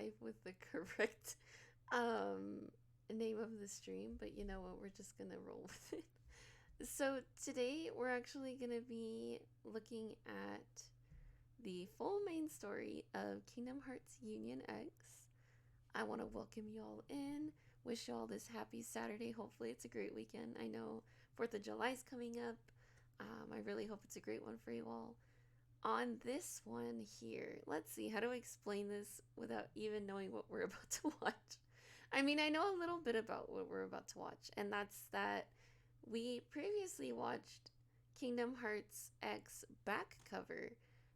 live with the correct um, name of the stream, but you know what? We're just gonna roll with it. So today we're actually gonna be looking at the full main story of Kingdom Hearts Union X. I want to welcome you all in. Wish you all this happy Saturday. Hopefully, it's a great weekend. I know 4th of July is coming up. I really hope it's a great one for you all. On this one here, let's see, how do I explain this without even knowing what we're about to watch? I mean, I know a little bit about what we're about to watch, and that's that we previously watched Kingdom Hearts X back cover.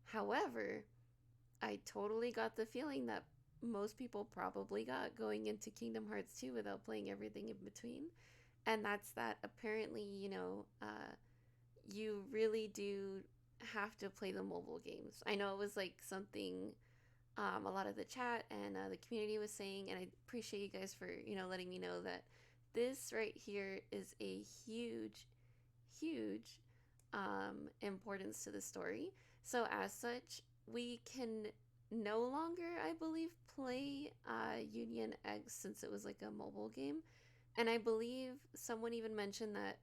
However, I totally got the feeling that most people probably got going into Kingdom Hearts 2 without playing everything in between. And that's that apparently, you really do have to play the mobile games. I know it was like something a lot of the chat and the community was saying, and I appreciate you guys for, letting me know that this right here is a huge, huge importance to the story. So, as such, we can no longer, I believe, play Union X since it was like a mobile game. And I believe someone even mentioned that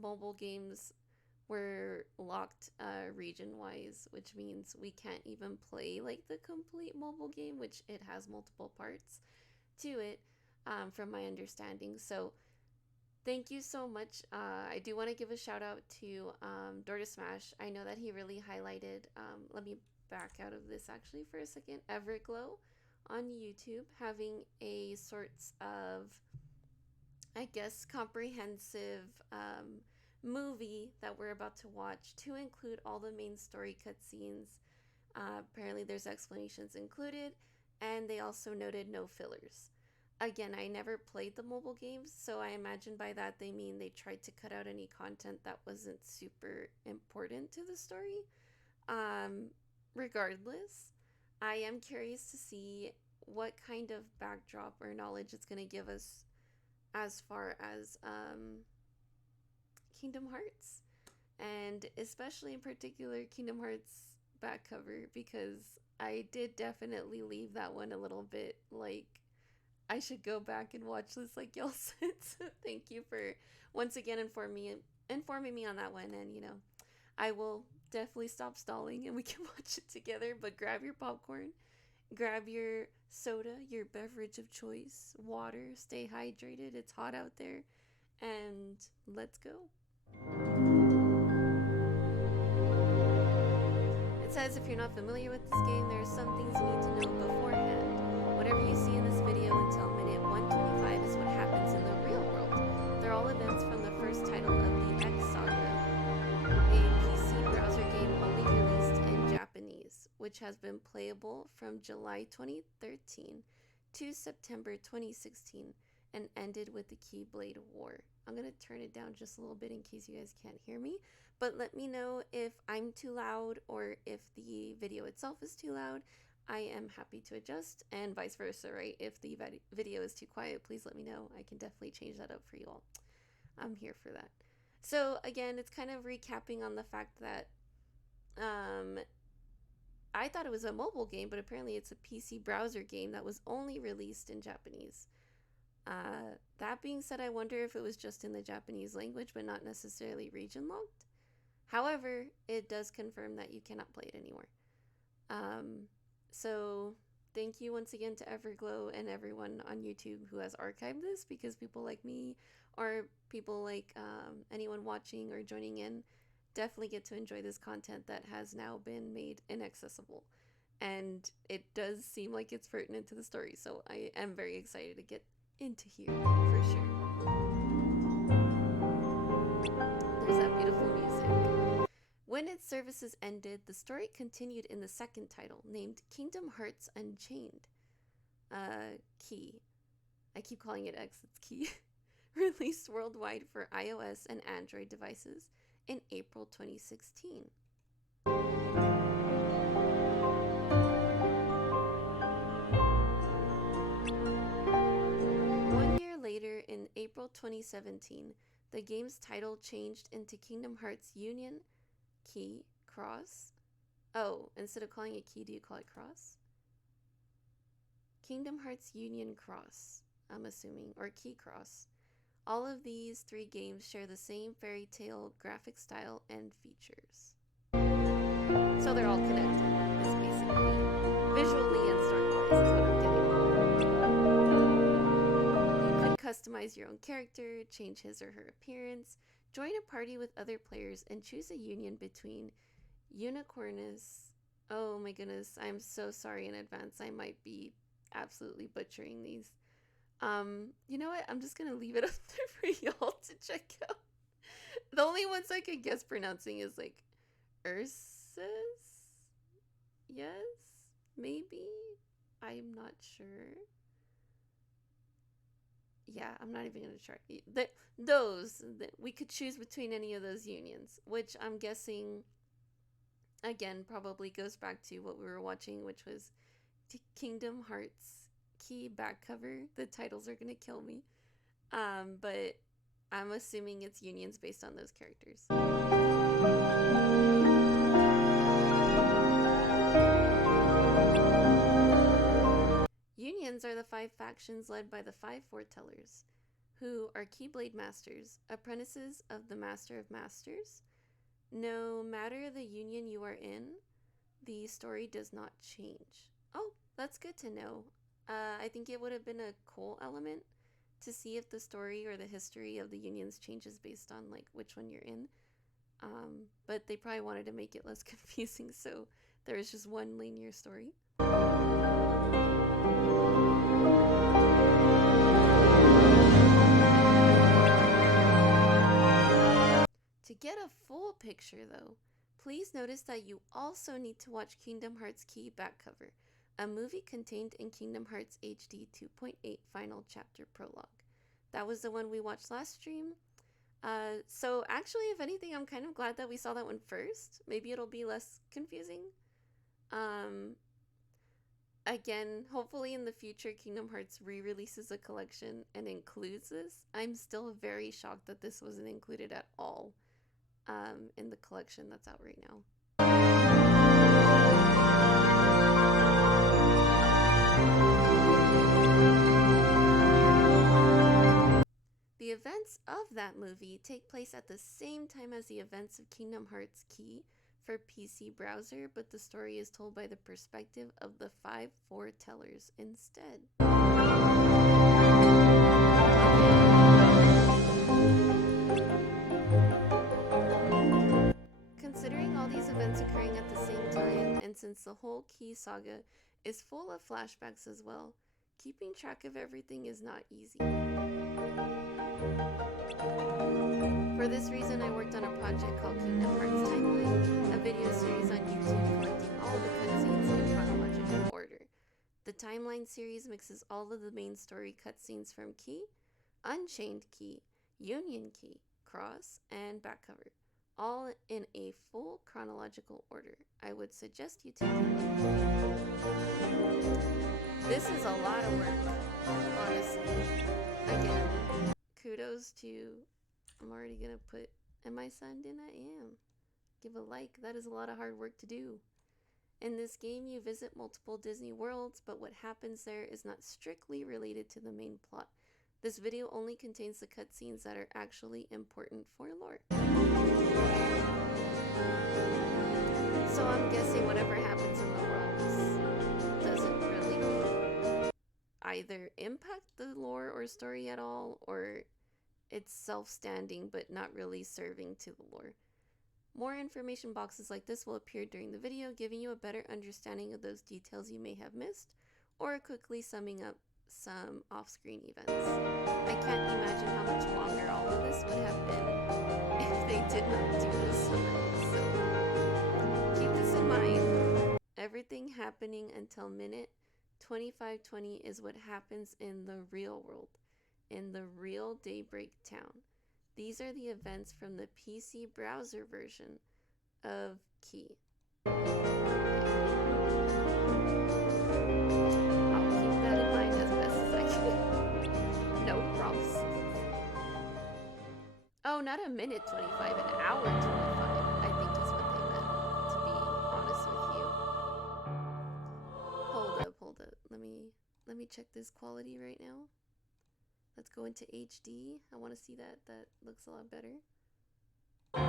mobile games were locked region wise, which means we can't even play like the complete mobile game, which it has multiple parts to it, from my understanding. So, thank you so much. I do want to give a shout out to Door to Smash. I know that he really highlighted, let me back out of this actually for a second, Everglow on YouTube having a sorts of, I guess, comprehensive movie that we're about to watch to include all the main story cutscenes. Apparently, there's explanations included, and they also noted no fillers. Again, I never played the mobile games, so I imagine by that they mean they tried to cut out any content that wasn't super important to the story. Um, Regardless, I am curious to see what kind of backdrop or knowledge it's going to give us as far as Kingdom Hearts, and especially in particular Kingdom Hearts back cover, because I did definitely leave that one a little bit like I should go back and watch this, like y'all said. So thank you for once again informing me on that one, and I will definitely stop stalling and we can watch it together. But grab your popcorn, grab your soda, your beverage of choice, water, stay hydrated. It's hot out there, and let's go. It says if you're not familiar with this game, there are some things you need to know beforehand. Whatever you see in this video until minute 125 is what happens in the real world. They're all events from the first title of the X Saga, a PC browser game only released in Japanese, which has been playable from July 2013 to September 2016 and ended with the Keyblade War. I'm going to turn it down just a little bit in case you guys can't hear me, but let me know if I'm too loud or if the video itself is too loud. I am happy to adjust, and vice versa, right? If the video is too quiet, please let me know. I can definitely change that up for you all. I'm here for that. So again, it's kind of recapping on the fact that I thought it was a mobile game, but apparently it's a PC browser game that was only released in Japanese. That being said, I wonder if it was just in the Japanese language, but not necessarily region locked. However, it does confirm that you cannot play it anymore. So thank you once again to Everglow and everyone on YouTube who has archived this, because people like me or people like anyone watching or joining in definitely get to enjoy this content that has now been made inaccessible. And it does seem like it's pertinent to the story, so I am very excited to get into here for sure. There's that beautiful music. When its services ended, the story continued in the second title, named Kingdom Hearts Unchained. Key. I keep calling it X, it's Key. Released worldwide for iOS and Android devices in April 2016. Later, in April 2017, the game's title changed into Kingdom Hearts Union Key Cross. Oh, instead of calling it Key, do you call it Cross? Kingdom Hearts Union Cross, I'm assuming, or Key Cross. All of these 3 games share the same fairy tale graphic style and features. So they're all connected, is basically visually and story-wise is what I'm getting. You could customize your own character, change his or her appearance, join a party with other players, and choose a union between Unicornus. Oh my goodness, I'm so sorry in advance. I might be absolutely butchering these. You know what? I'm just gonna leave it up there for y'all to check out. The only ones I could guess pronouncing is like Ursus? Yes? Maybe? I'm not sure. Yeah, I'm not even gonna try. We could choose between any of those unions, which I'm guessing, again, probably goes back to what we were watching, which was Kingdom Hearts Key back cover. The titles are gonna kill me. But I'm assuming it's unions based on those characters. Unions are the 5 factions led by the 5 foretellers, who are Keyblade Masters, apprentices of the Master of Masters. No matter the union you are in, the story does not change. Oh, that's good to know. I think it would have been a cool element to see if the story or the history of the unions changes based on like which one you're in. But they probably wanted to make it less confusing, so there is just one linear story. To get a full picture though, please notice that you also need to watch Kingdom Hearts Key back cover, a movie contained in Kingdom Hearts HD 2.8 Final Chapter Prologue. That was the one we watched last stream. So actually, if anything, I'm kind of glad that we saw that one first. Maybe it'll be less confusing. Again, hopefully in the future, Kingdom Hearts re-releases a collection and includes this. I'm still very shocked that this wasn't included at all in the collection that's out right now. The events of that movie take place at the same time as the events of Kingdom Hearts Key for PC browser, but the story is told by the perspective of the 5 foretellers instead. Considering all these events occurring at the same time, and since the whole Key saga is full of flashbacks as well, keeping track of everything is not easy. For this reason, I worked on a project called Kingdom Hearts Timeline, a video series on YouTube collecting all the cutscenes in chronological order. The Timeline series mixes all of the main story cutscenes from Key, Unchained Key, Union Key, Cross, and back cover, all in a full chronological order. I would suggest you take a look. This is a lot of work, honestly. Again, kudos to, I'm already gonna put, am I signed in? I am. Give a like, that is a lot of hard work to do. In this game, you visit multiple Disney worlds, but what happens there is not strictly related to the main plot. This video only contains the cutscenes that are actually important for lore. So I'm guessing whatever happens in the worlds doesn't really either impact the lore or story at all, or it's self-standing but not really serving to the lore. More information boxes like this will appear during the video, giving you a better understanding of those details you may have missed, or quickly summing up some off-screen events. I can't imagine how much longer all of this would have been if they did not do this summary, so keep this in mind. Everything happening until minute 2520 is what happens in the real world, in the real Daybreak Town. These are the events from the PC browser version of Key. I'll keep that in mind as best as I can. No props. Oh, not a minute 25, an hour 25, I think is what they meant, to be honest with you. Hold up. Let me let me check this quality right now. Let's go into HD. I want to see that. That looks a lot better. Do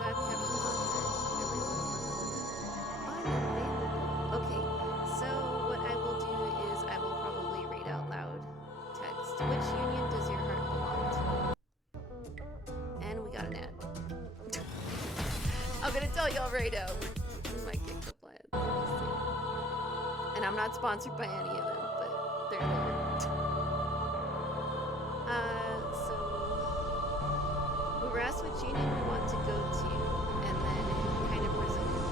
I have captions on for everyone? Unavailable. Okay, so what I will do is I will probably read out loud text. Which union does your heart belong to? And we got an ad. I'm gonna tell y'all right now. We might get a couple ads. And I'm not sponsored by any of them, but they're there. So we were asked which union we want to go to, and then it kind of presented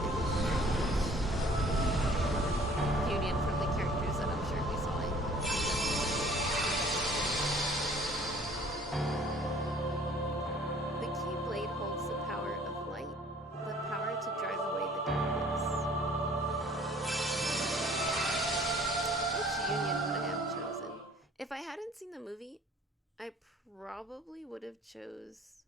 union from the characters that I'm sure we saw it. The Keyblade holds the power of light, the power to drive away the darkness. Which union would I have chosen? If I hadn't seen the movie, I probably would have chose...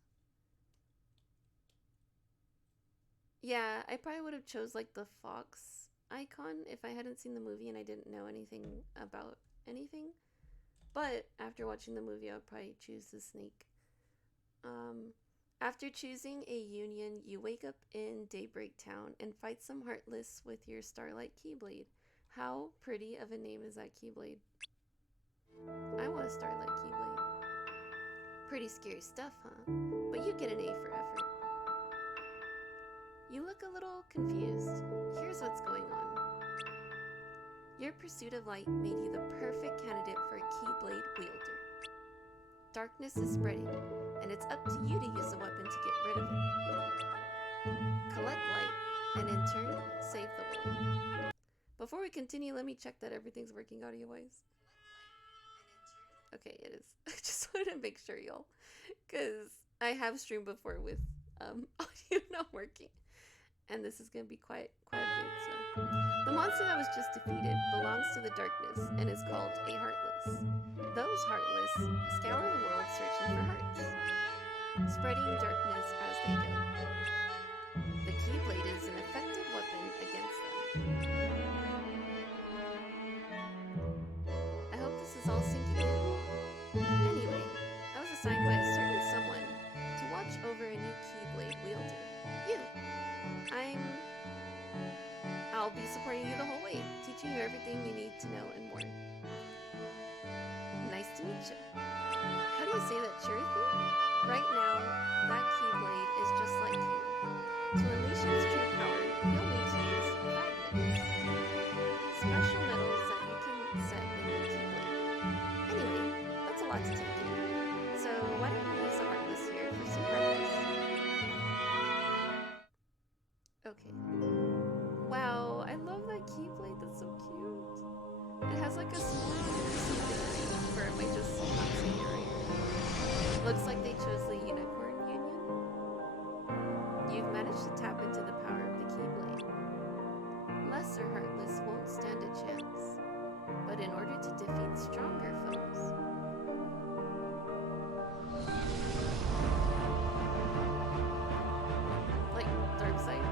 Yeah, I probably would have chose like the fox icon if I hadn't seen the movie and I didn't know anything about anything. But after watching the movie, I would probably choose the snake. After choosing a union, you wake up in Daybreak Town and fight some Heartless with your Starlight Keyblade. How pretty of a name is that Keyblade? I want a Starlight Keyblade. Pretty scary stuff, huh? But you get an A for effort. You look a little confused. Here's what's going on. Your pursuit of light made you the perfect candidate for a Keyblade wielder. Darkness is spreading, and it's up to you to use the weapon to get rid of it. Collect light, and in turn, save the world. Before we continue, let me check that everything's working audio-wise. Okay, it is. I just wanted to make sure, y'all, because I have streamed before with audio not working. And this is going to be quite a bit, so. The monster that was just defeated belongs to the darkness and is called a Heartless. Those Heartless scour the world searching for hearts, spreading darkness as they go. The Keyblade is an effective weapon against them. I hope this is all sinking in. Anyway, I was assigned by a certain someone to watch over a new Keyblade wielder. You. I'll be supporting you the whole way, teaching you everything you need to know and more. Nice to meet you. How do you say that, Cherothy? Right now, that Keyblade is just like you. To unleash its true power, you'll need to use fragments. Special metals that you can set in your Keyblade. Anyway, that's a lot to take in. So why don't we use the Heartless here for some practice? Okay. Wow, I love that Keyblade. That's so cute. It has like a small something, or am I just not seeing it right? Looks like they chose the Unicorn Union. You've managed to tap into the power of the Keyblade. Lesser Heartless won't stand a chance, but in order to defeat stronger foes, like Darkseid.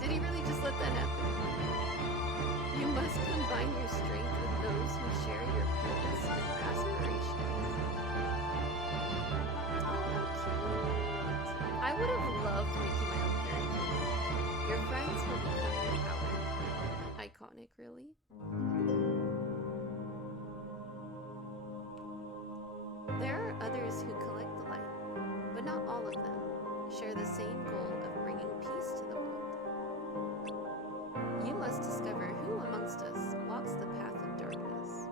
Did he really just let that happen? You must combine your strength with those who share your purpose and aspirations. Oh, how cute. I would have loved making my own character. Your friends will become your power. Iconic, really? There are others who collect the light, but not all of them share the same goal of bringing peace to the world. You must discover who amongst us walks the path of darkness.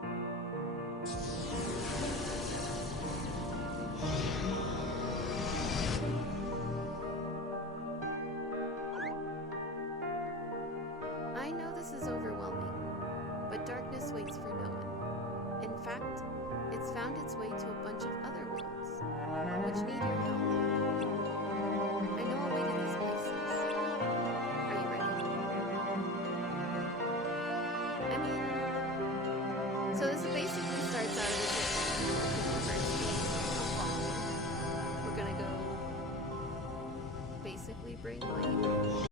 I know this is overwhelming, but darkness waits for no one. In fact, it's found its way to a bunch of other worlds, which need your help. I know a way to these places. Are you ready? I mean, so this basically starts out as a first game. We're gonna go basically bring light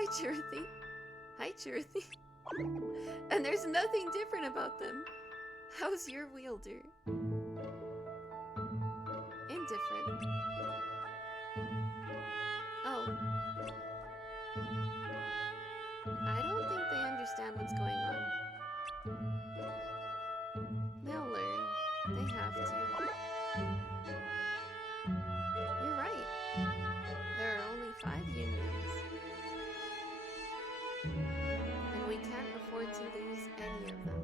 Hi, Cherothy. Hi, Cherothy. And there's nothing different about them. How's your wielder? Indifferent. Oh. I don't think they understand what's going on. They'll learn. They have to. You're right. There are only 5 unions. And we can't afford to lose any of them.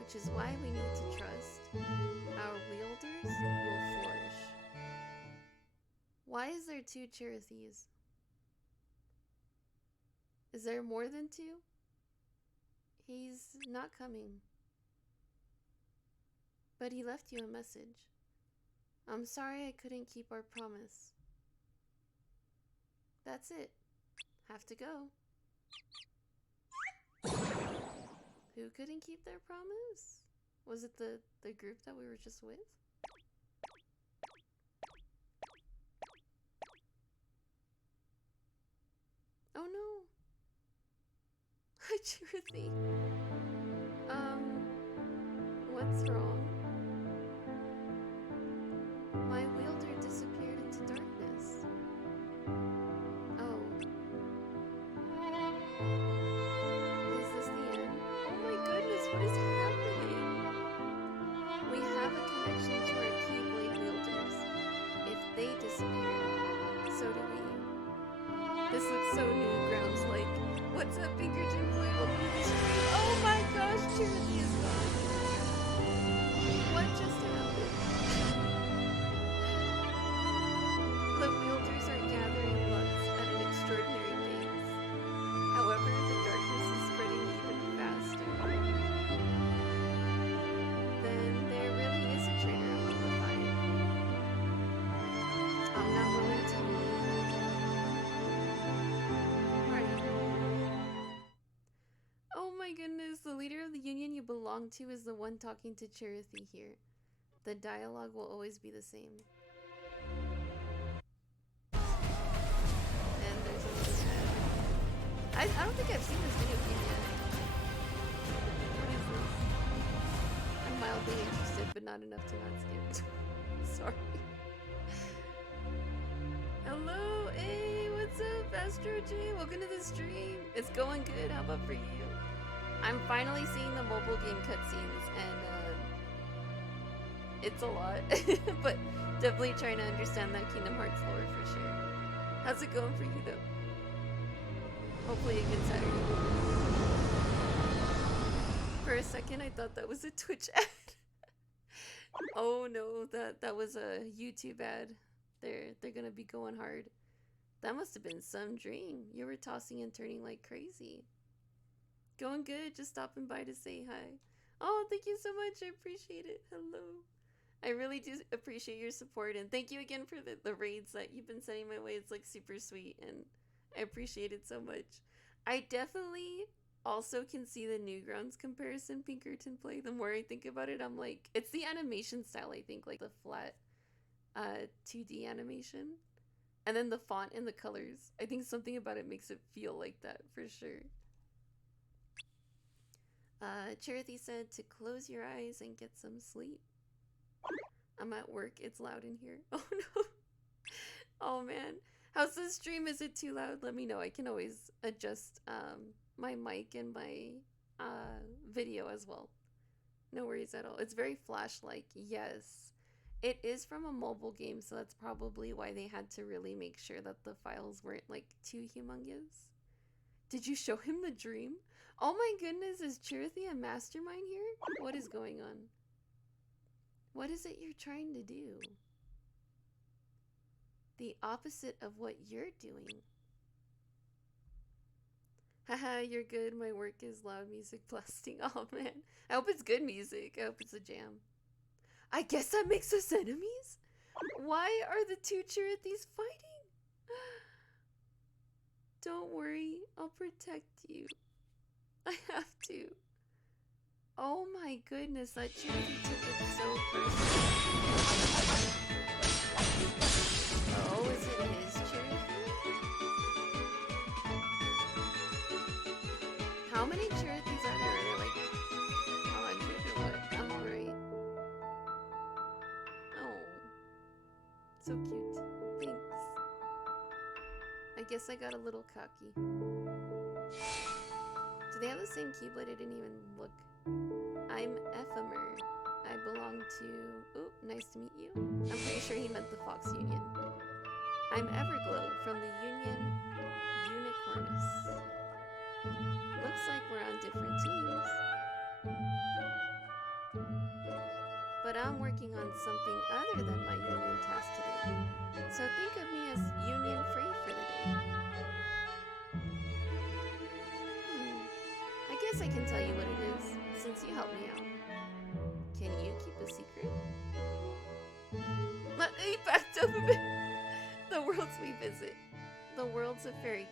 Which is why we need to trust our wielders will flourish. Why is there 2 Cherothees? Is there more than 2? He's not coming. But he left you a message. I'm sorry I couldn't keep our promise. That's it. Have to go. Who couldn't keep their promise? Was it the group that we were just with? Oh no. Hi, Cherothy. What's wrong? My wielder disappeared into darkness. Oh. Is this the end? Oh my goodness, what is happening? We have a connection to our Keyblade wielders. If they disappear, so do we. This looks so Newgrounds like. What's up, Pinkerton Boy? Welcome to the stream. Oh my gosh, Cherothy is gone. What just happened? The wielders are gathering once at an extraordinary pace. However, the darkness is spreading even faster. Then there really is a traitor among the 5. I'm not willing to believe it. Right. Oh my goodness, the leader of the union you belong to is the one talking to Cherothy here. The dialogue will always be the same. And there's another ad. I don't think I've seen this video game yet. What is this? I'm mildly interested, but not enough to not skip. Sorry. Hello, hey, what's up, Astro J? Welcome to the stream. It's going good. How about for you? I'm finally seeing the mobile game cutscenes, and it's a lot, but definitely trying to understand that Kingdom Hearts lore for sure. How's it going for you though? Hopefully a good Saturday. For a second, I thought that was a Twitch ad. Oh no, that was a YouTube ad. They're gonna be going hard. That must have been some dream. You were tossing and turning like crazy. Going good, just stopping by to say hi. Oh, thank you so much. I appreciate it. Hello. I really do appreciate your support, and thank you again for the raids that you've been sending my way. It's like super sweet, and I appreciate it so much. I definitely also can see the Newgrounds comparison Pinkerton play. The more I think about it, I'm like, it's the animation style, I think, like the flat 2D animation. And then the font and the colors. I think something about it makes it feel like that for sure. Cherothy said to close your eyes and get some sleep. I'm at work. It's loud in here. Oh no. Oh man. How's the stream? Is it too loud? Let me know. I can always adjust my mic and my video as well. No worries at all. It's very Flash-like. Yes. It is from a mobile game, so that's probably why they had to really make sure that the files weren't like too humongous. Did you show him the dream? Oh my goodness, is Cherothy a mastermind here? What is going on? What is it you're trying to do? The opposite of what you're doing. Haha, you're good. My work is loud music blasting. Oh man. I hope it's good music. I hope it's a jam. I guess that makes us enemies? Why are the 2 Cherothees fighting? Don't worry, I'll protect you. I have to. Oh my goodness, that Cherothy took it so personally. Oh, is it his Cherothy? How many Cherokees are there? Are there like 100 or what? I'm alright. Oh, so cute. Thanks. I guess I got a little cocky. Do they have the same keyblade? I didn't even look. I'm Ephemer. I belong to... Ooh, nice to meet you. I'm pretty sure he meant the Fox Union. I'm Everglow from the Union Unicornus. Looks like we're on different teams. But I'm working on something other than my union task today. So think of me as union free for the day. I guess I can tell you what it is, since you helped me out. Can you keep a secret? Let me back to the worlds we visit. The worlds of fairy.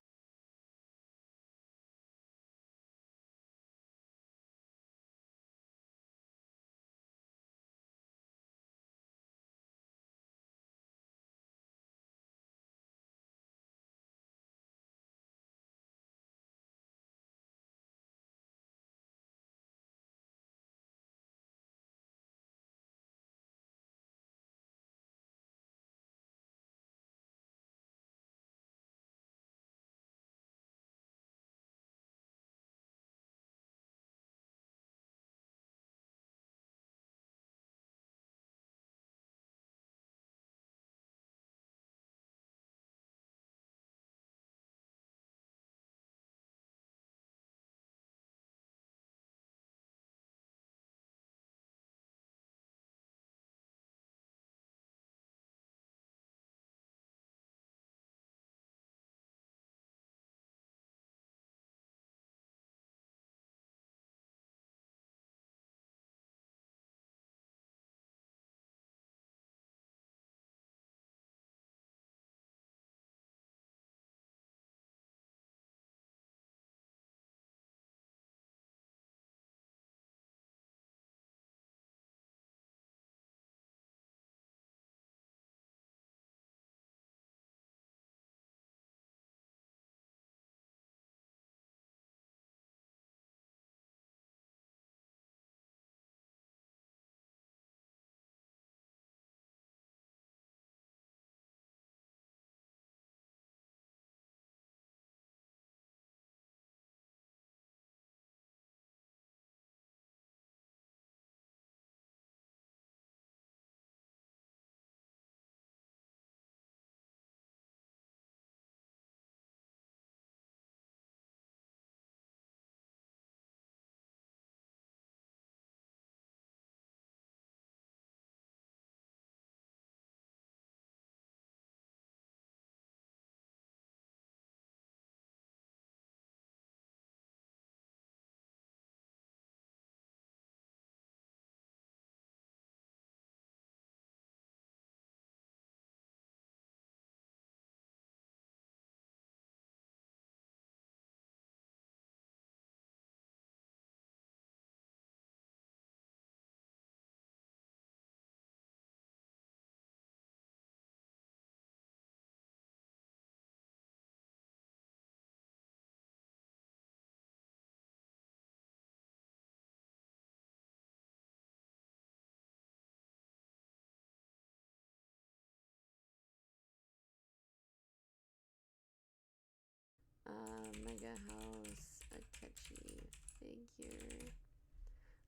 Mega House Akechi figure.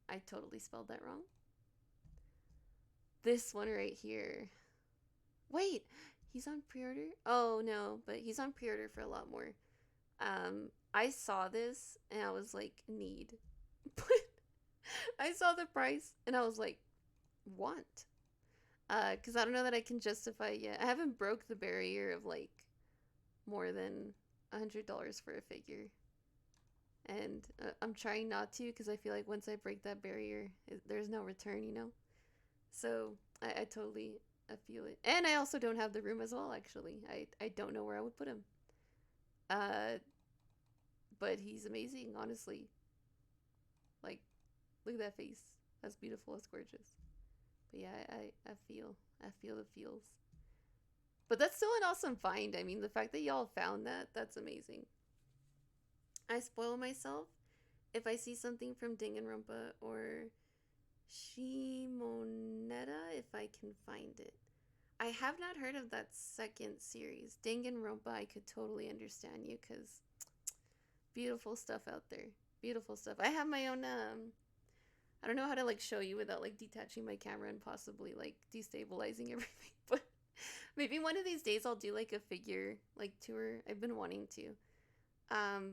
I totally spelled that wrong. This one right here. Wait, he's on pre-order? Oh no, but he's on pre-order for a lot more. I saw this and I was like, need. But I saw the price and I was like, want. Because I don't know that I can justify it yet. I haven't broke the barrier of like more than $100 for a figure. And I'm trying not to because I feel like once I break that barrier, there's no return, you know? So I totally I feel it. And I also don't have the room as well, actually. I don't know where I would put him. Uh, but he's amazing, honestly. Like, look at that face. That's beautiful. That's gorgeous. But yeah, I feel the feels. But that's still an awesome find. I mean, the fact that y'all found that, that's amazing. I spoil myself if I see something from Danganronpa or Shimoneta, if I can find it. I have not heard of that second series. Danganronpa, I could totally understand you because beautiful stuff out there. Beautiful stuff. I have my own I don't know how to like show you without like detaching my camera and possibly like destabilizing everything, but maybe one of these days I'll do like a figure like tour. I've been wanting to.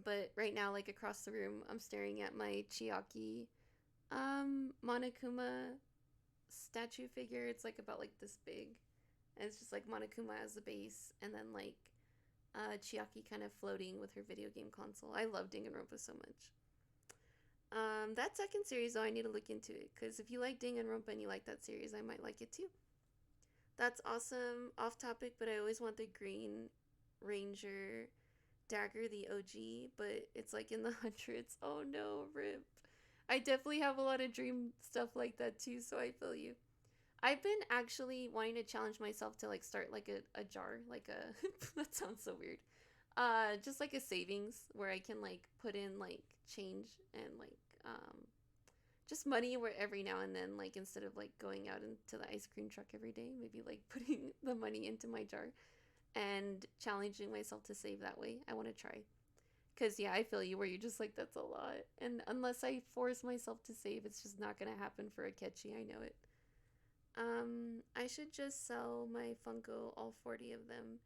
But right now, like across the room, I'm staring at my Chiaki Monokuma statue figure. It's like about like this big. And it's just like Monokuma as the base, and then like Chiaki kind of floating with her video game console. I love Danganronpa so much. That second series though, I need to look into it because if you like Danganronpa and you like that series, I might like it too. That's awesome. Off topic, but I always want the Green Ranger dagger, the OG, but it's like in the hundreds. Oh no, rip. I definitely have a lot of dream stuff like that too, so I feel you. I've been actually wanting to challenge myself to like start like a jar, like a that sounds so weird. Just like a savings where I can like put in like change and like just money where every now and then, like instead of like going out into the ice cream truck every day, maybe like putting the money into my jar and challenging myself to save that way. I want to try. Cause yeah, I feel you where you're just like that's a lot. And unless I force myself to save, it's just not gonna happen for a catchy, I know it. I should just sell my Funko, all 40 of them.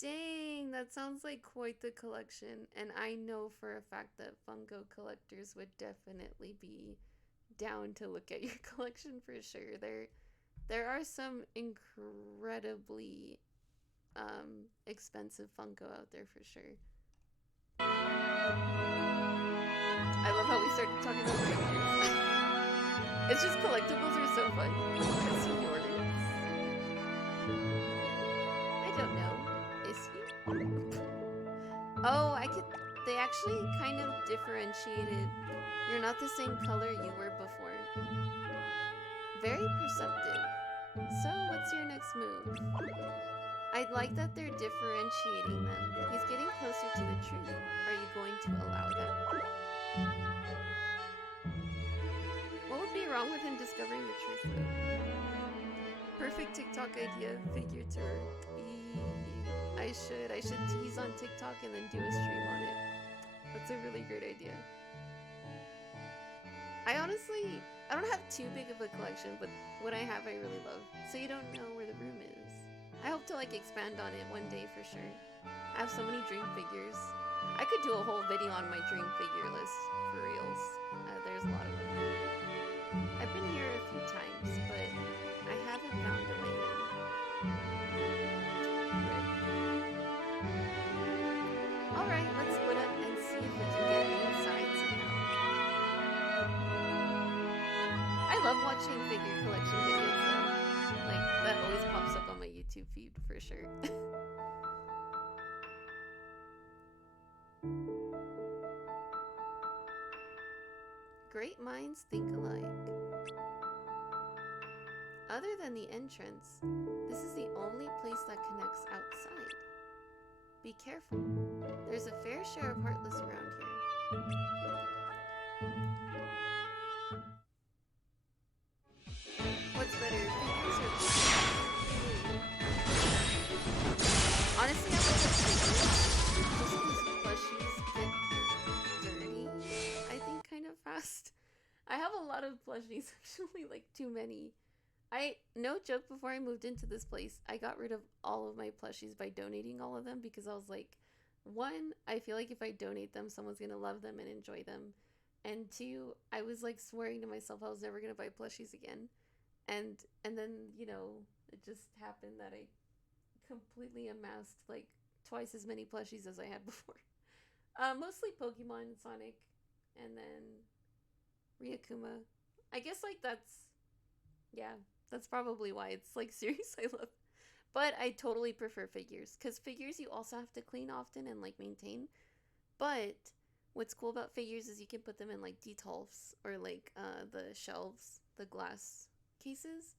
Dang, that sounds like quite the collection. And I know for a fact that Funko collectors would definitely be down to look at your collection for sure. There are some incredibly expensive Funko out there for sure. I love how we started talking about figures. It's just collectibles are so fun. Is he yours? I don't know. Is he? Oh, I could. They actually kind of differentiated. You're not the same color you were before. Very perceptive. So, what's your next move? I like that they're differentiating them. He's getting closer to the truth. Are you going to allow that? What would be wrong with him discovering the truth, though? Perfect TikTok idea, figure tour. I should tease on TikTok and then do a stream on it. That's a really great idea. I don't have too big of a collection, but what I have I really love. So you don't know where the room is. I hope to like expand on it one day for sure. I have so many dream figures. I could do a whole video on my dream figure list for reals. There's a lot of them. I've been here a few times, but I haven't found a way in. Alright, let's split up and see if we can get inside somehow. I love watching figure collection videos though. Like, that always pops up on my YouTube feed for sure. Great minds think alike. Other than the entrance, this is the only place that connects outside. Be careful. There's a fair share of Heartless around here. What's better, figures or plushies? Honestly, I like the figures. Just because plushies get dirty, I think, kind of fast. I have a lot of plushies, actually, like too many. No joke, before I moved into this place, I got rid of all of my plushies by donating all of them because I was like, one, I feel like if I donate them, someone's gonna love them and enjoy them. And two, I was like swearing to myself I was never gonna buy plushies again. And then, it just happened that I completely amassed like twice as many plushies as I had before. Mostly Pokemon, Sonic, and then Ryakuma. I guess like that's probably why it's like series I love. But I totally prefer figures because figures you also have to clean often and like maintain. But what's cool about figures is you can put them in like detolfs or like the shelves, the glass cases.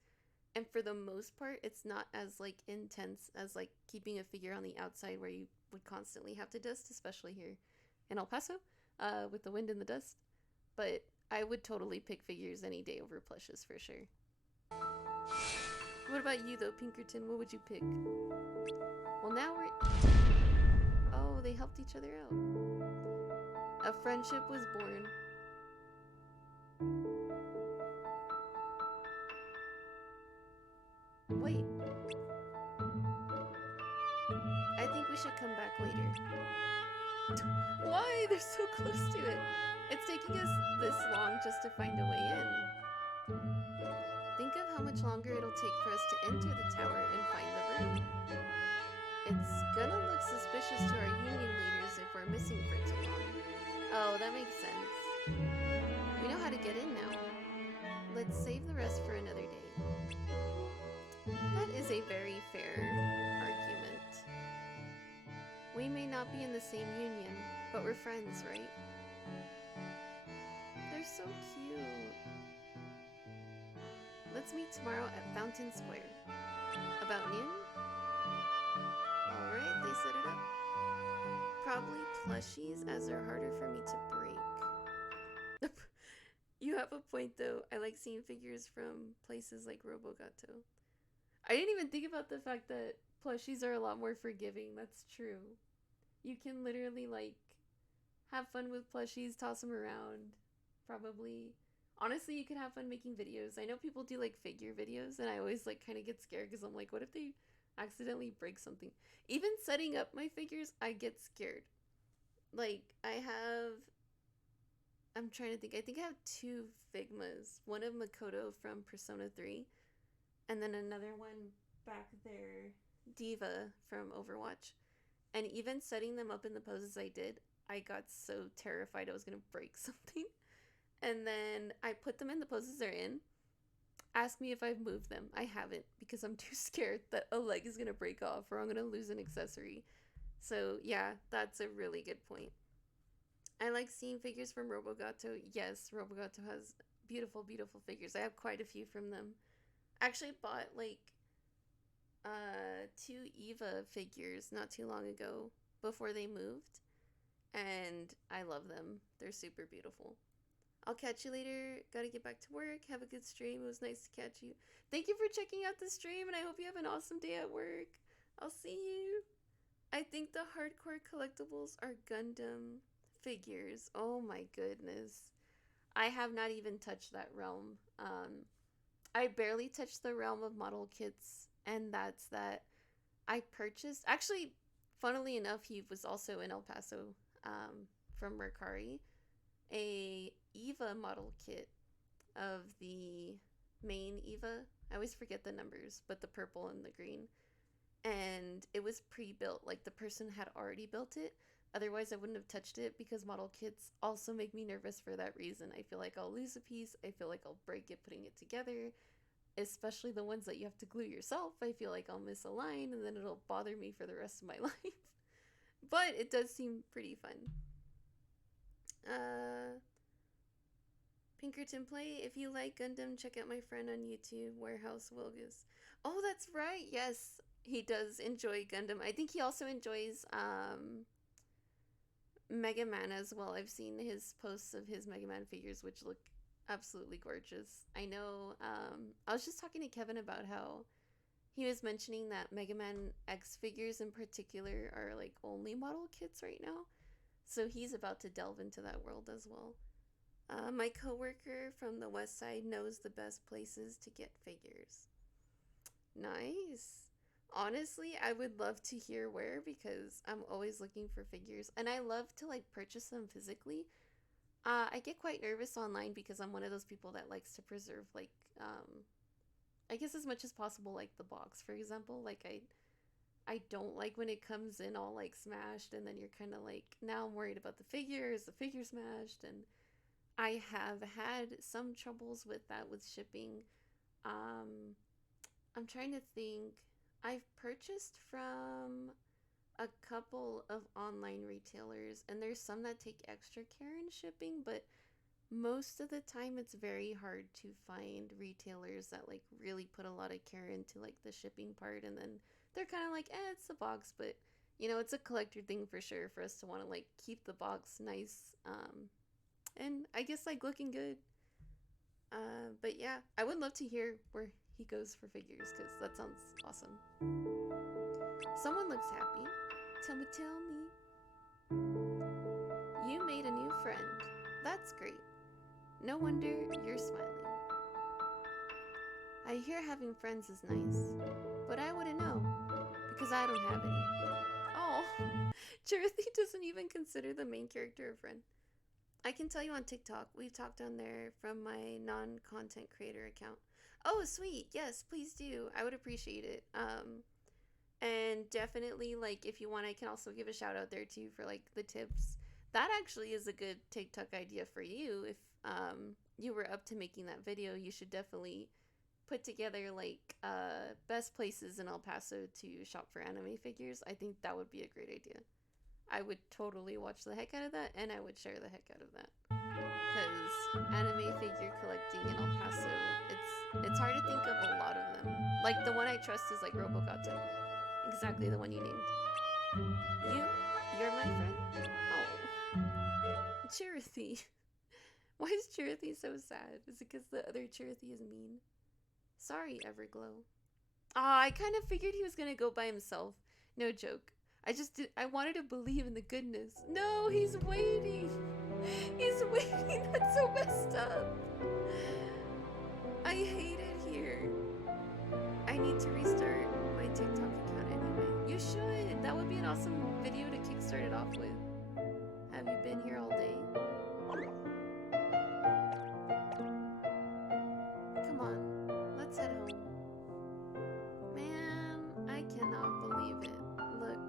And for the most part, it's not as like intense as like keeping a figure on the outside where you would constantly have to dust, especially here in El Paso with the wind and the dust. but I would totally pick figures any day over plushes for sure. What about you though, Pinkerton? What would you pick? Well, now we're... Oh, they helped each other out. A friendship was born. Wait. I think we should come back later. Why? They're so close to it. It's taking us this long just to find a way in. Think of how much longer it'll take for us to enter the tower and find the room. It's gonna look suspicious to our union leaders if we're missing for too long. Oh, that makes sense. We know how to get in now. Let's save the rest for another day. That is a very fair argument. We may not be in the same union, but we're friends, right? They're so cute. Let's meet tomorrow at Fountain Square. About noon? Alright, they set it up. Probably plushies, as they're harder for me to break. You have a point though. I like seeing figures from places like Robogato. I didn't even think about the fact that plushies are a lot more forgiving. That's true. You can literally like have fun with plushies, toss them around. Probably. Honestly, you can have fun making videos. I know people do like figure videos, and I always like kind of get scared because I'm like, what if they accidentally break something? Even setting up my figures, I get scared. Like, I'm trying to think. I think I have 2 Figmas. One of Makoto from Persona 3, and then another one back there, Diva from Overwatch. And even setting them up in the poses I did, I got so terrified I was going to break something. And then I put them in the poses they're in. Ask me if I've moved them. I haven't, because I'm too scared that a leg is going to break off or I'm going to lose an accessory. So yeah, that's a really good point. I like seeing figures from Robogato. Yes, Robogato has beautiful, beautiful figures. I have quite a few from them. I actually bought like 2 Eva figures not too long ago before they moved. And I love them. They're super beautiful. I'll catch you later. Gotta get back to work. Have a good stream. It was nice to catch you. Thank you for checking out the stream, and I hope you have an awesome day at work. I'll see you. I think the hardcore collectibles are Gundam figures. Oh my goodness. I have not even touched that realm. I barely touched the realm of model kits, and that's that. I purchased, actually, funnily enough, he was also in El Paso from Mercari, a Eva model kit of the main Eva. I always forget the numbers, but the purple and the green. And it was pre-built, like the person had already built it. Otherwise, I wouldn't have touched it, because model kits also make me nervous for that reason. I feel like I'll lose a piece. I feel like I'll break it putting it together, especially the ones that you have to glue yourself. I feel like I'll miss a line, and then it'll bother me for the rest of my life. But it does seem pretty fun. Pinkerton Play, if you like Gundam, check out my friend on YouTube, Warehouse Wilgus. Oh, that's right. Yes, he does enjoy Gundam. I think he also enjoys Mega Man as well. I've seen his posts of his Mega Man figures, which look absolutely gorgeous. I know, I was just talking to Kevin about how he was mentioning that Mega Man X figures in particular are like only model kits right now. So he's about to delve into that world as well. My coworker from the west side knows the best places to get figures. Nice. Honestly, I would love to hear where, because I'm always looking for figures, and I love to like purchase them physically. I get quite nervous online because I'm one of those people that likes to preserve like I guess as much as possible, like the box, for example. Like I don't like when it comes in all like smashed, and then you're kind of like, now I'm worried about the figure. Is the figure smashed? And I have had some troubles with that with shipping. I'm trying to think. I've purchased from a couple of online retailers, and there's some that take extra care in shipping, but most of the time it's very hard to find retailers that like really put a lot of care into like the shipping part, and then they're kind of like, it's the box. But you know, it's a collector thing for sure for us to want to like keep the box nice, and I guess like looking good. But yeah, I would love to hear where he goes for figures because that sounds awesome. Someone looks happy. Tell me. You made a new friend. That's great. No wonder you're smiling. I hear having friends is nice, but I wouldn't know because I don't have any. Oh, Cherothy doesn't even consider the main character a friend. I can tell you on TikTok, we've talked on there from my non-content creator account. Oh, sweet. Yes, please do. I would appreciate it. And definitely, like, if you want, I can also give a shout out there too for like the tips. That actually is a good TikTok idea for you. If you were up to making that video, you should definitely put together like best places in El Paso to shop for anime figures. I think that would be a great idea. I would totally watch the heck out of that, and I would share the heck out of that. Because anime figure collecting in El Paso, it's hard to think of a lot of them. Like the one I trust is like Robogato, exactly the one you named. You're my friend. Oh, Cherothy. Why is Cherothy so sad? Is it because the other Cherothy is mean? Sorry, Everglow. I kind of figured he was gonna go by himself. No joke. I wanted to believe in the goodness. No, he's waiting. He's waiting. That's so messed up. I hate it here. I need to restart my TikTok account anyway. You should. That would be an awesome video to kickstart it off with. Have you been here all day? Come on, let's head home. Man, I cannot believe it. Look,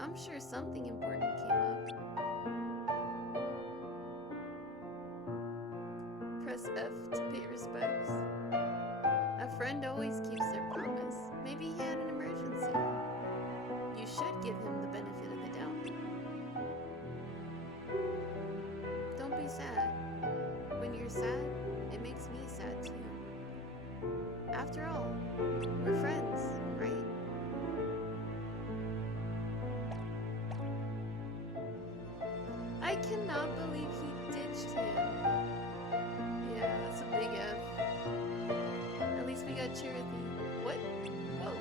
I'm sure something important came up. Press F to pay respects. A friend always keeps their promise. Maybe he had an emergency. You should give him the benefit of the doubt. Don't be sad. When you're sad, it makes me sad too. After all, we're friends, right? I cannot believe he ditched him. Yeah, that's a big F. At least we got Cherothy. What? Whoa.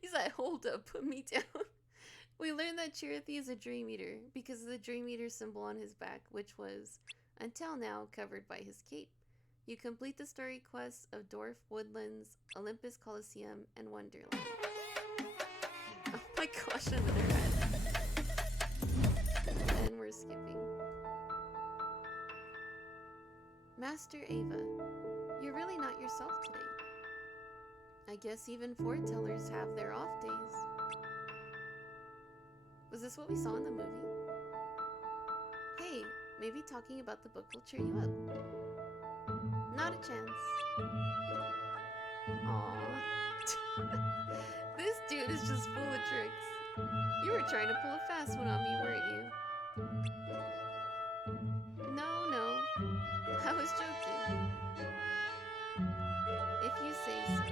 He's like, hold up, put me down. We learned that Cherothy is a Dream Eater because of the Dream Eater symbol on his back, which was, until now, covered by his cape. You complete the story quests of Dwarf Woodlands, Olympus Coliseum, and Wonderland. Oh my gosh, another ad. And we're skipping. Master Ava, you're really not yourself today. I guess even foretellers have their off days. Was this what we saw in the movie? Hey, maybe talking about the book will cheer you up. Not a chance. Aww. This dude is just full of tricks. You were trying to pull a fast one on me, weren't you? No. I was joking. If you say so.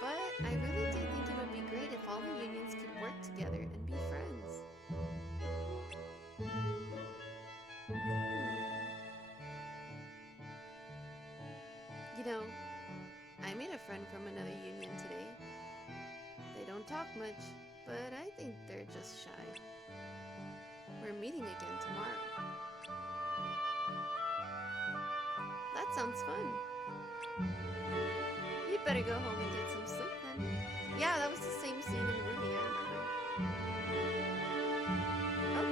But I really do think it would be great if all the unions could work together and be friends. You know, I made a friend from another union today. They don't talk much, but I think they're just shy. We're meeting again tomorrow. That sounds fun. You'd better go home and get some sleep then. Yeah, that was the same scene in the movie, I remember.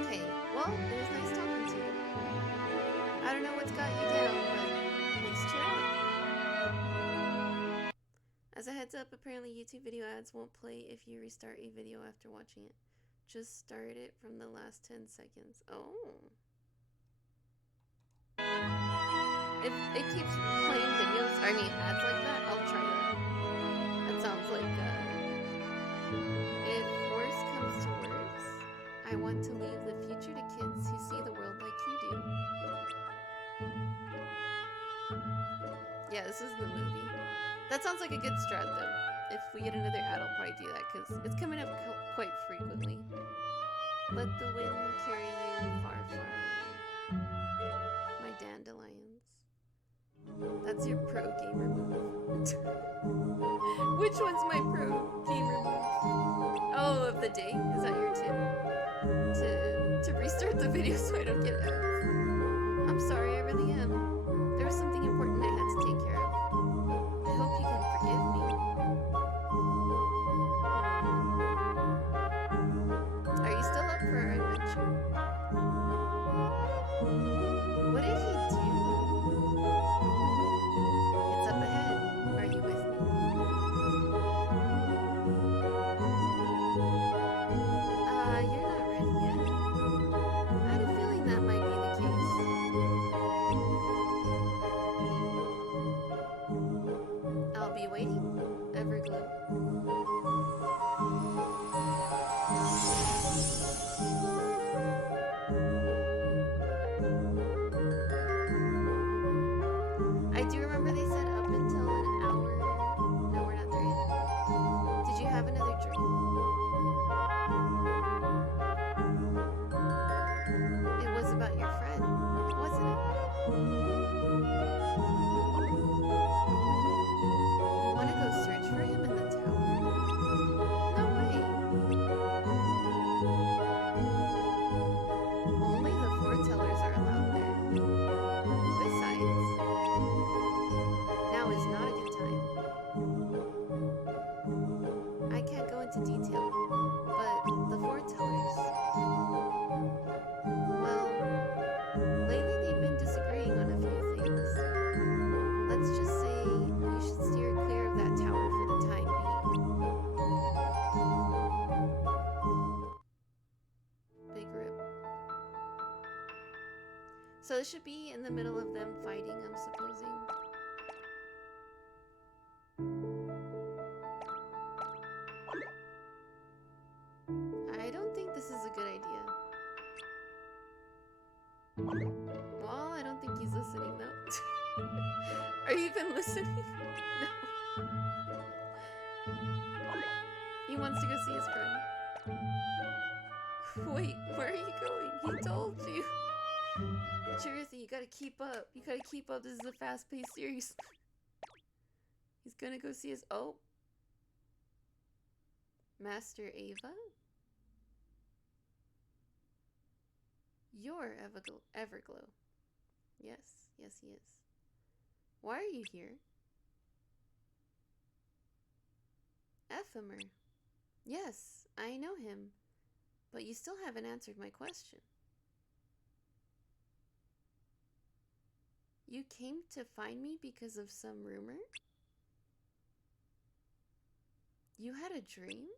Okay, well, it was nice talking to you. I don't know what's got you down, but please cheer up. As a heads up, apparently YouTube video ads won't play if you restart a video after watching it. Just start it from the last 10 seconds. Oh. If it keeps playing videos, ads like that, I'll try that. That sounds like, if worse comes to worse, I want to leave the future to kids who see the world like you do. Yeah, this is the movie. That sounds like a good strat, though. If we get another ad, I'll probably do that, because it's coming up quite frequently. Let the wind carry you far, far away. My dandelions. That's your pro gamer move. Which one's my pro gamer move? Oh, of the day? Is that your tip? To restart the video so I don't get ads. I'm sorry, I really am. There was something important I had to take care of. I hope you can forgive me. Are you still up for our adventure? What did he do? It's up ahead. Are you with me? You're not ready yet. I had a feeling that might be the case. I'll be waiting. Everglow. I do remember they said up until an hour. No, we're not there yet. Did you have another dream? It was about your friend, wasn't it? You want to go search for him in the tower? No way. Only the foretellers are allowed there. Besides, now is not a good time. I can't go into detail, but the foretellers, well, lately they've been disagreeing on a few things. Let's just say you should steer clear of that tower for the time being. Big rip. So this should be in the middle of them fighting, I'm supposing. I don't think this is a good idea. Well, I don't think he's listening though. Are you even listening? No. He wants to go see his friend. Wait, where are you going? He told you. Cherisi, you gotta keep up. You gotta keep up. This is a fast-paced series. He's gonna go see his... Oh. Master Ava? You're Everglow. Yes, yes he is. Why are you here? Ephemer. Yes, I know him. But you still haven't answered my question. You came to find me because of some rumor? You had a dream?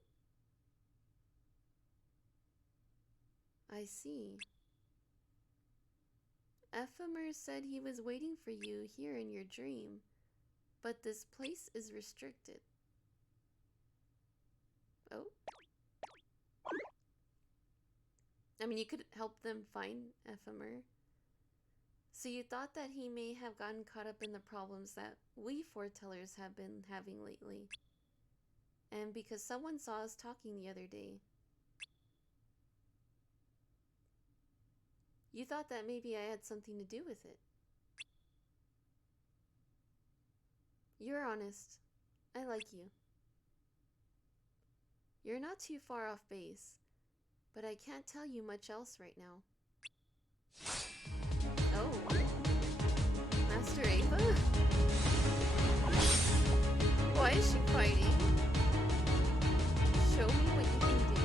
I see. Ephemer said he was waiting for you here in your dream, but this place is restricted. Oh? I mean, you could help them find Ephemer. So you thought that he may have gotten caught up in the problems that we foretellers have been having lately. And because someone saw us talking the other day. You thought that maybe I had something to do with it. You're honest. I like you. You're not too far off base, but I can't tell you much else right now. Oh. Master Ava? Why is she fighting? Show me what you can do.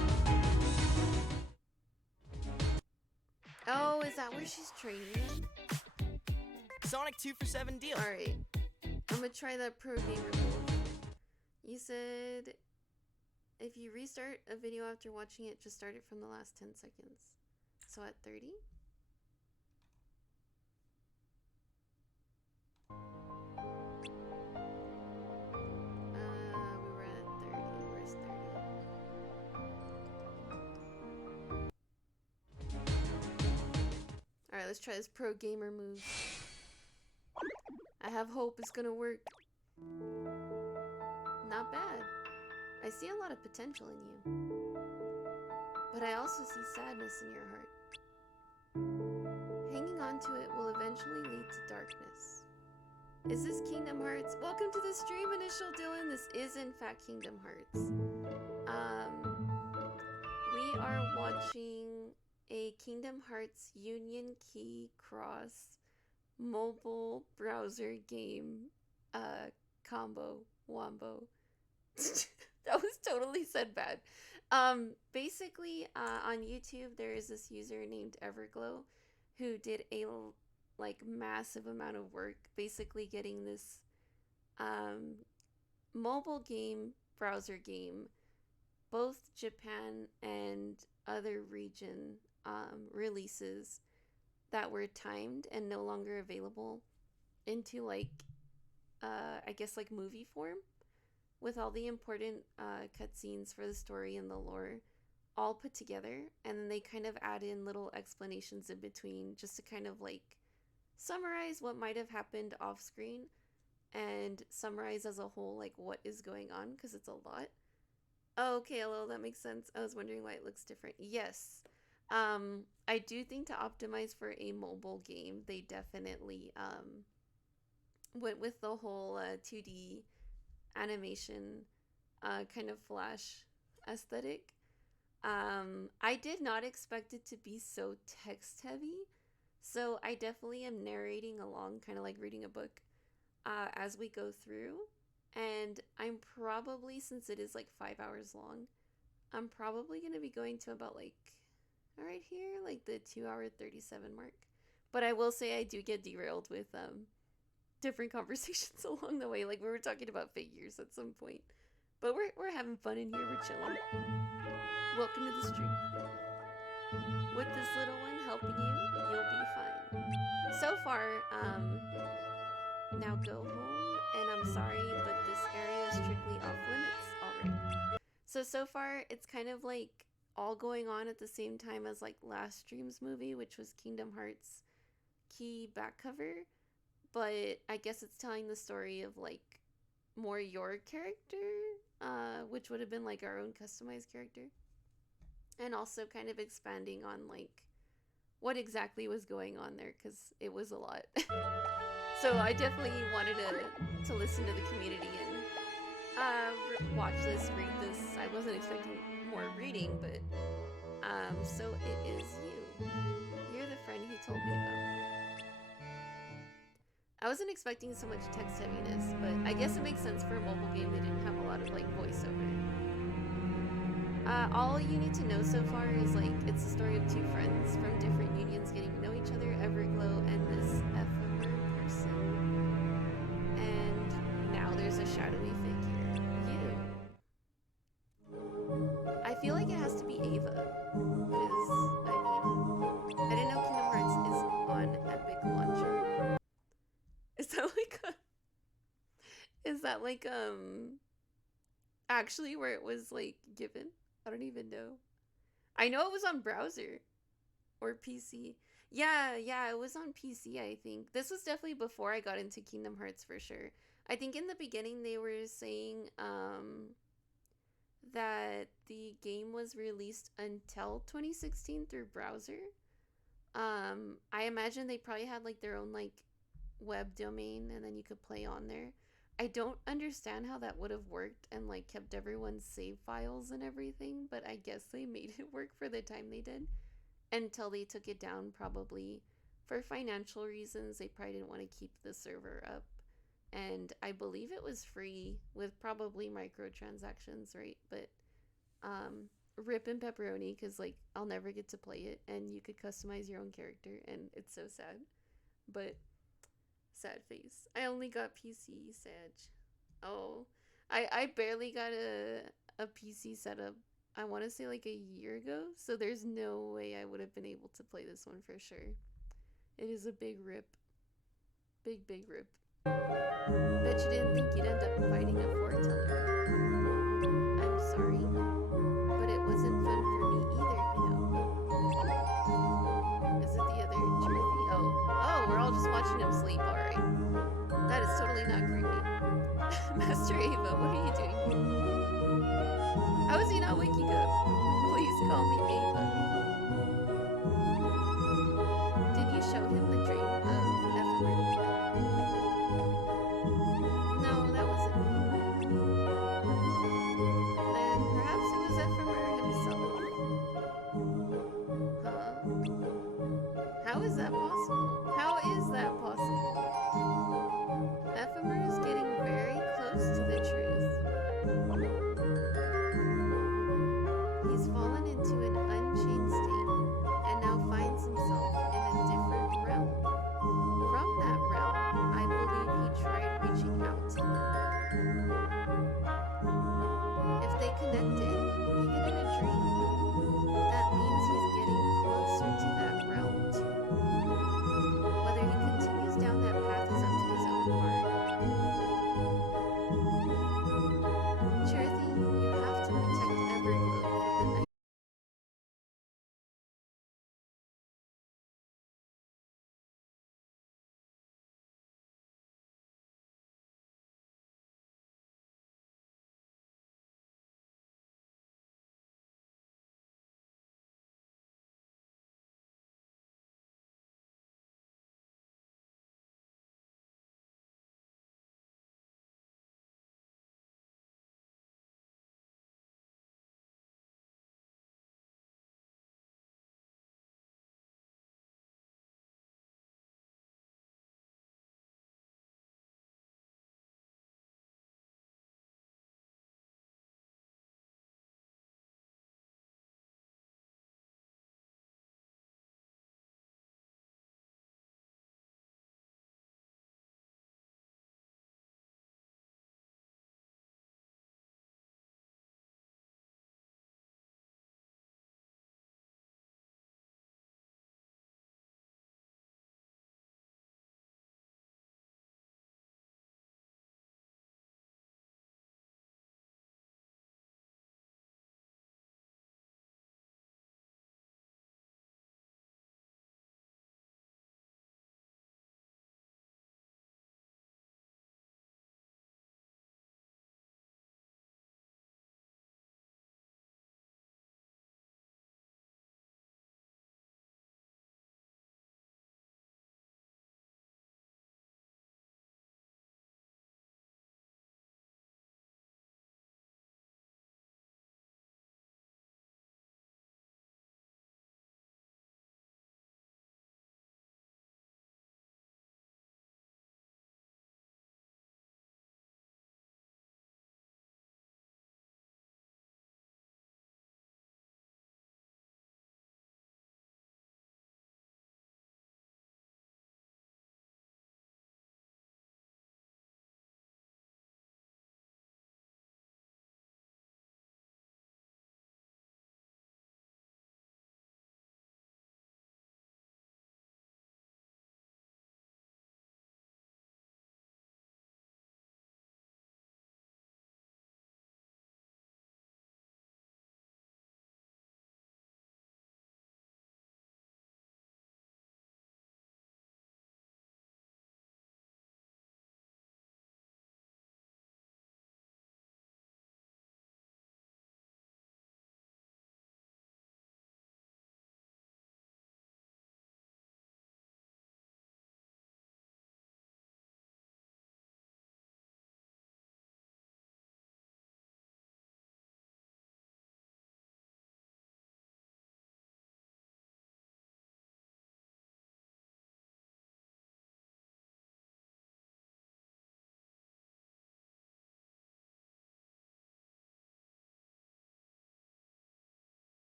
Oh, is that where she's training them? Sonic 2 for 7 deal. Alright. I'm gonna try that pro gamer move. You said if you restart a video after watching it, just start it from the last 10 seconds. So at 30? We were at 30. Where's 30? Alright, let's try this pro gamer move. I have hope it's gonna work. Not bad. I see a lot of potential in you. But but I also see sadness in your heart. Hanging on to it will eventually lead to darkness. Is this Kingdom Hearts? Welcome to the stream, Initial Dylan. This is in fact Kingdom Hearts. We are watching a Kingdom Hearts Union Key Cross mobile browser game combo wombo. That was totally said bad. Basically, on YouTube, there is this user named Everglow who did a massive amount of work, basically getting this mobile game, browser game, both Japan and other region releases that were timed and no longer available into I guess movie form, with all the important cutscenes for the story and the lore all put together, and then they kind of add in little explanations in between just to kind of summarize what might have happened off screen and summarize as a whole what is going on, because it's a lot. Oh, okay, hello, that makes sense. I was wondering why it looks different. Yes. I do think to optimize for a mobile game, they definitely went with the whole 2D animation kind of flash aesthetic. I did not expect it to be so text heavy, so I definitely am narrating along, kind of like reading a book, as we go through. And I'm probably, since it is 5 hours long, I'm probably going to be going to about right here, the 2-hour 37 mark. But I will say I do get derailed with different conversations along the way. We were talking about figures at some point. But we're having fun in here, we're chilling. Welcome to the stream. With this little one helping you, you'll be fine. So far, now go home, and I'm sorry, but this area is strictly off limits. Alright. So far, it's kind of all going on at the same time as last stream's movie, which was Kingdom Hearts Key back cover. But I guess it's telling the story of more your character, which would have been our own customized character. And also kind of expanding on what exactly was going on there, because it was a lot. So I definitely wanted to listen to the community and watch this, read this. I wasn't expecting more reading, but so it is you. You're the friend he told me about. I wasn't expecting so much text heaviness, but I guess it makes sense for a mobile game. They didn't have a lot of voiceover. All you need to know so far is it's the story of two friends from different unions getting to know each other, Everglow and this ephemer person. And now there's a shadowy figure. You. I feel like it has to be Ava. Because, I didn't know Kingdom Hearts is on Epic Launcher. Is that actually where it was given? I don't even know. I know it was on browser or PC. Yeah, it was on PC, I think. This was definitely before I got into Kingdom Hearts for sure. I think in the beginning they were saying that the game was released until 2016 through browser. I imagine they probably had their own web domain, and then you could play on there. I don't understand how that would have worked and kept everyone's save files and everything, but I guess they made it work for the time they did, until they took it down, probably for financial reasons. They probably didn't want to keep the server up, and I believe it was free with probably microtransactions, right? But rip and pepperoni, because I'll never get to play it, and you could customize your own character, and it's so sad. But sad face. I only got PC, Sag. Oh, I barely got a PC setup, I want to say a year ago, so there's no way I would have been able to play this one for sure. It is a big rip. Big rip. Bet you didn't think you'd end up fighting a foreteller. I'm sorry, but it wasn't fun for me either, Is it the other Timothy? Oh, we're all just watching him sleep, alright. That is totally not creepy. Master Ava, what are you doing here? How is he not waking up? Please call me Ava.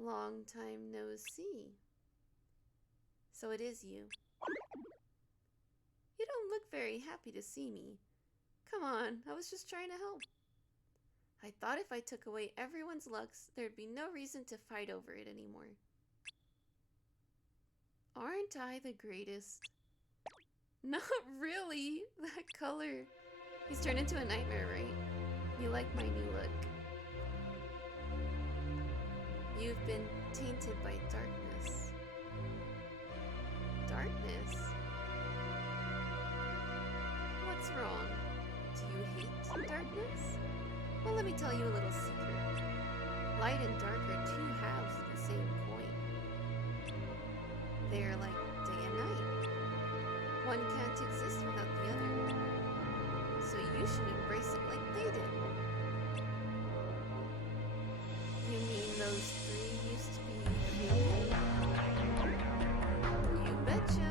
Long time no see. So it is you. You don't look very happy to see me. Come on, I was just trying to help. I thought if I took away everyone's lucks, there'd be no reason to fight over it anymore. Aren't I the greatest? Not really. That color. He's turned into a nightmare, right? You like my new look. You've been tainted by darkness. Darkness? What's wrong? Do you hate darkness? Well, let me tell you a little secret. Light and dark are two halves of the same coin. They're like day and night. One can't exist without the other. So you should embrace it like they did. You mean those three used to be human? You betcha.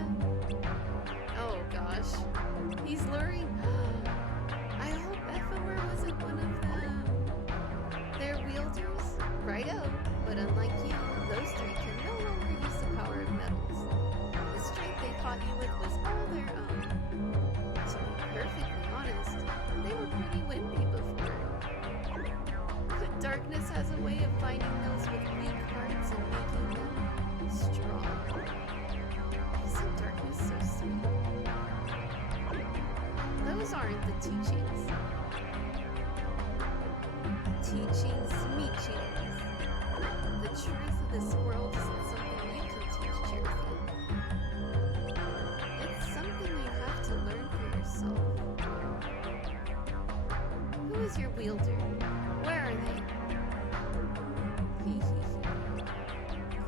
Oh gosh. He's luring. I hope Ephemer wasn't one of them. They're wielders? Righto. But unlike you, those three can no longer use the power of metals. The strength they fought you with was all their own. To be perfectly honest, they were pretty wimpy before. But darkness has a way of finding those with weak hearts and making them strong. Isn't darkness so sweet? Those aren't the teachings. Teachings, meechings. The truth of this world isn't something you can teach, Cherokee. It's something you have to learn for yourself. Who is your wielder? Where are they?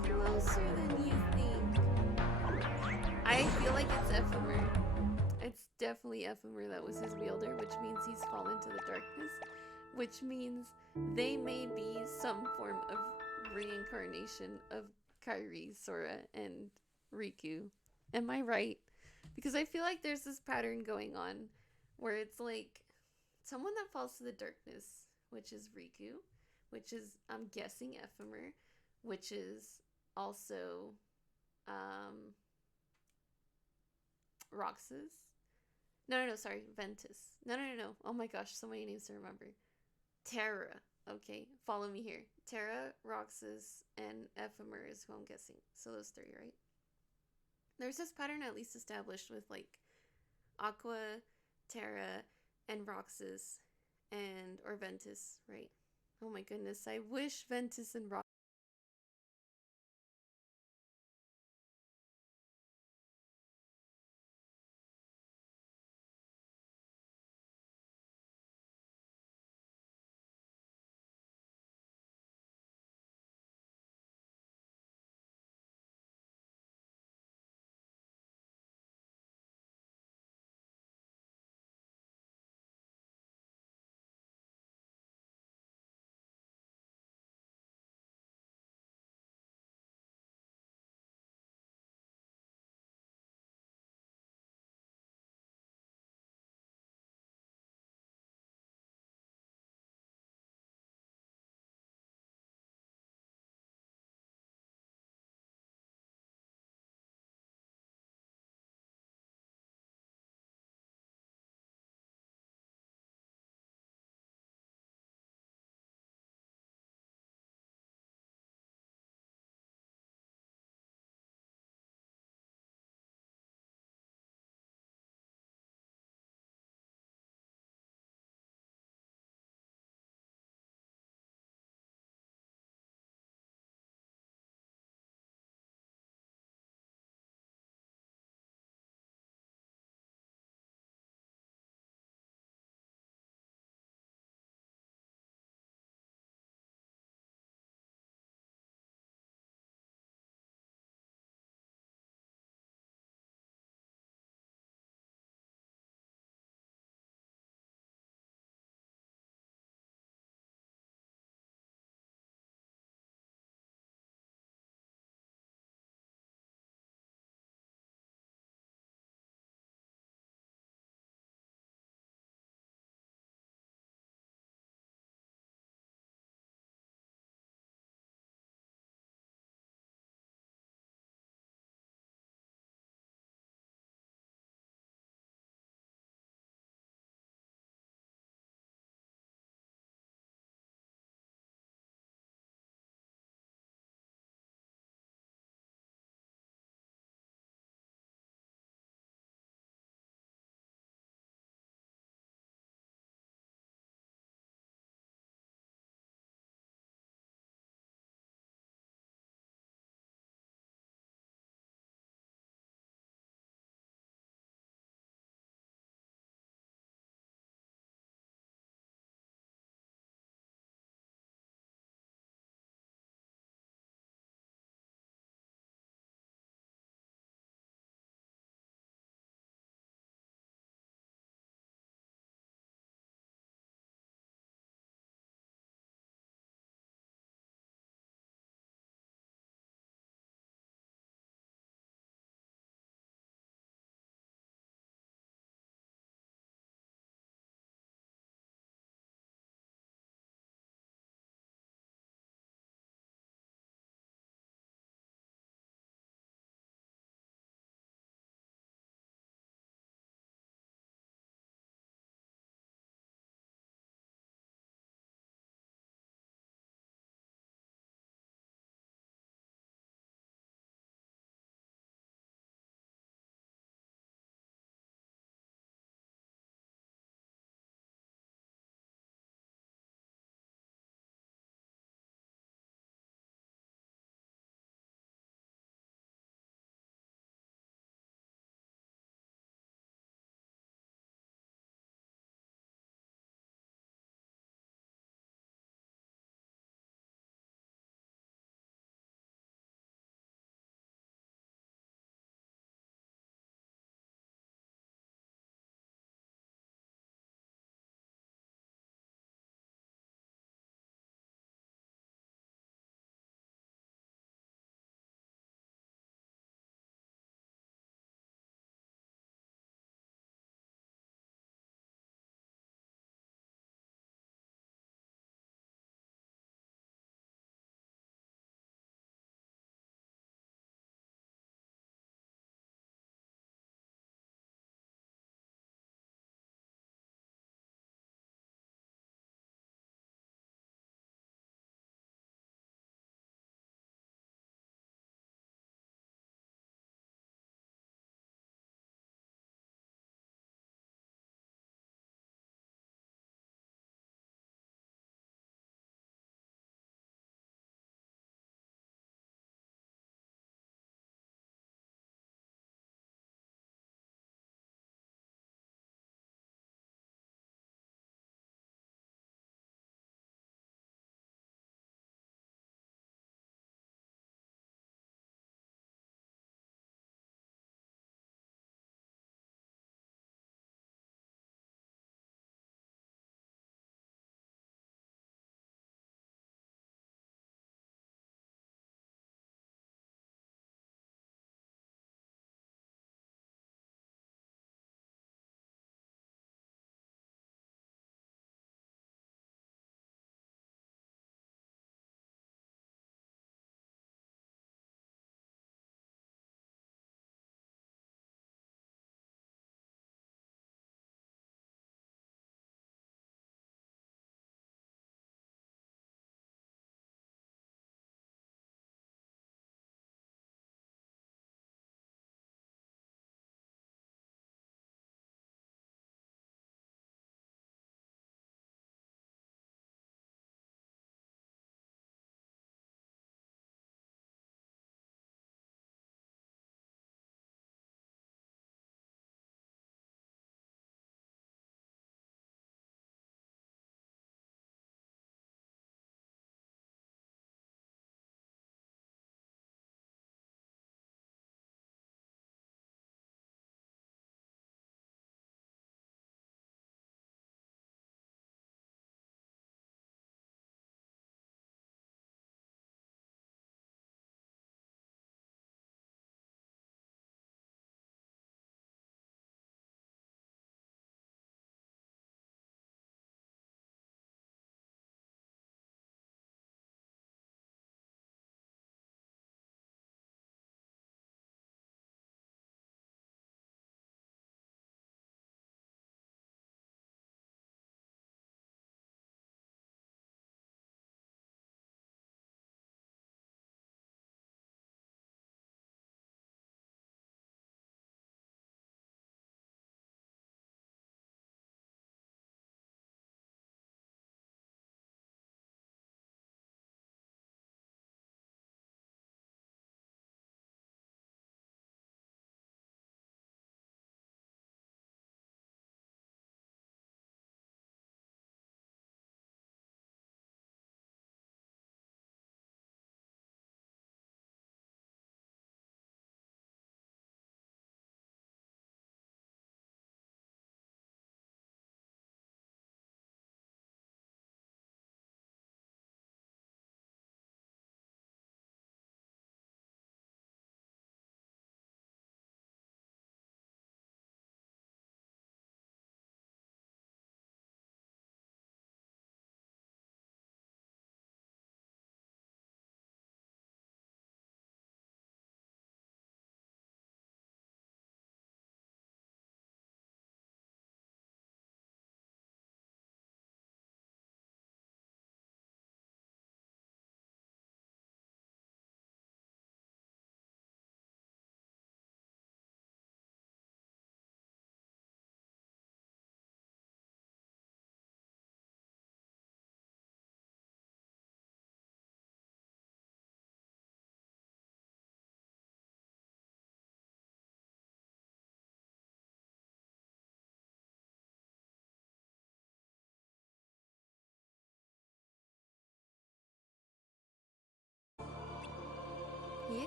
Closer than you think. I feel like it's Ephemer. It's definitely Ephemer that was his wielder, which means he's fallen to the darkness, which means they may be some form of reincarnation of Kairi, Sora, and Riku. Am I right? Because I feel like there's this pattern going on where it's like someone that falls to the darkness, which is Riku, which is, I'm guessing, Ephemer, which is also Roxas. No, sorry, Ventus. No. Oh my gosh, so many names to remember. Terra. Okay, follow me here. Terra, Roxas, and Ephemer is who I'm guessing. So those three, right? There's this pattern at least established with like Aqua, Terra, and Roxas, or Ventus, right? Oh my goodness, I wish Ventus and Roxas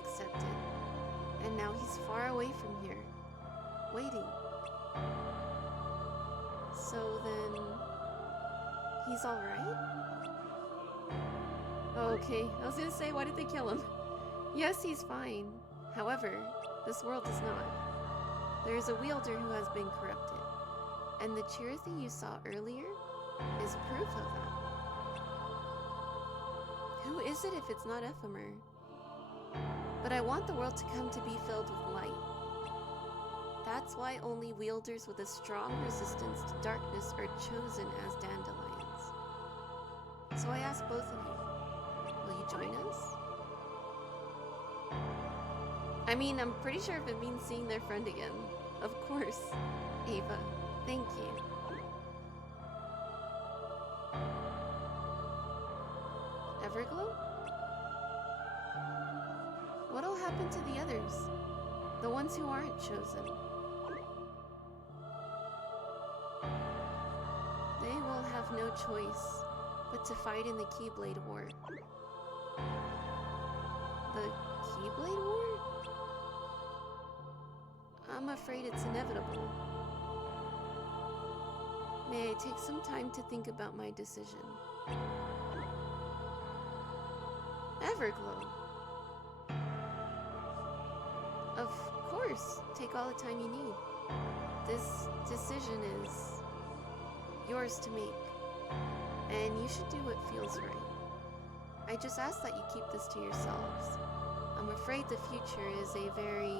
accepted. And now he's far away from here, waiting. So then, he's alright? Okay, I was gonna say, why did they kill him? Yes, he's fine. However, this world is not. There is a wielder who has been corrupted. And the Chirithy you saw earlier is proof of that. Who is it if it's not Ephemer? But I want the world to come to be filled with light. That's why only wielders with a strong resistance to darkness are chosen as dandelions. So I ask both of you, will you join us? I mean, I'm pretty sure if it means seeing their friend again. Of course, Ava. Thank you. Everglow? What'll happen to the others? The ones who aren't chosen? They will have no choice but to fight in the Keyblade War. The Keyblade War? I'm afraid it's inevitable. May I take some time to think about my decision? Everglow. Of course, take all the time you need. This decision is yours to make, and you should do what feels right. I just ask that you keep this to yourselves. I'm afraid the future is a very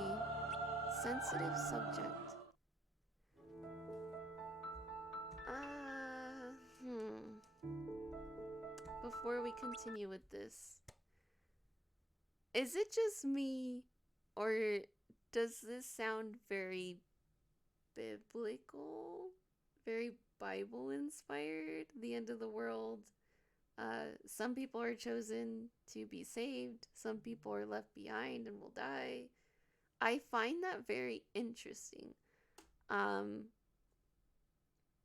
sensitive subject. Before we continue with this, is it just me, or does this sound very biblical? Very Bible inspired? The end of the world. Some people are chosen to be saved. Some people are left behind and will die. I find that very interesting.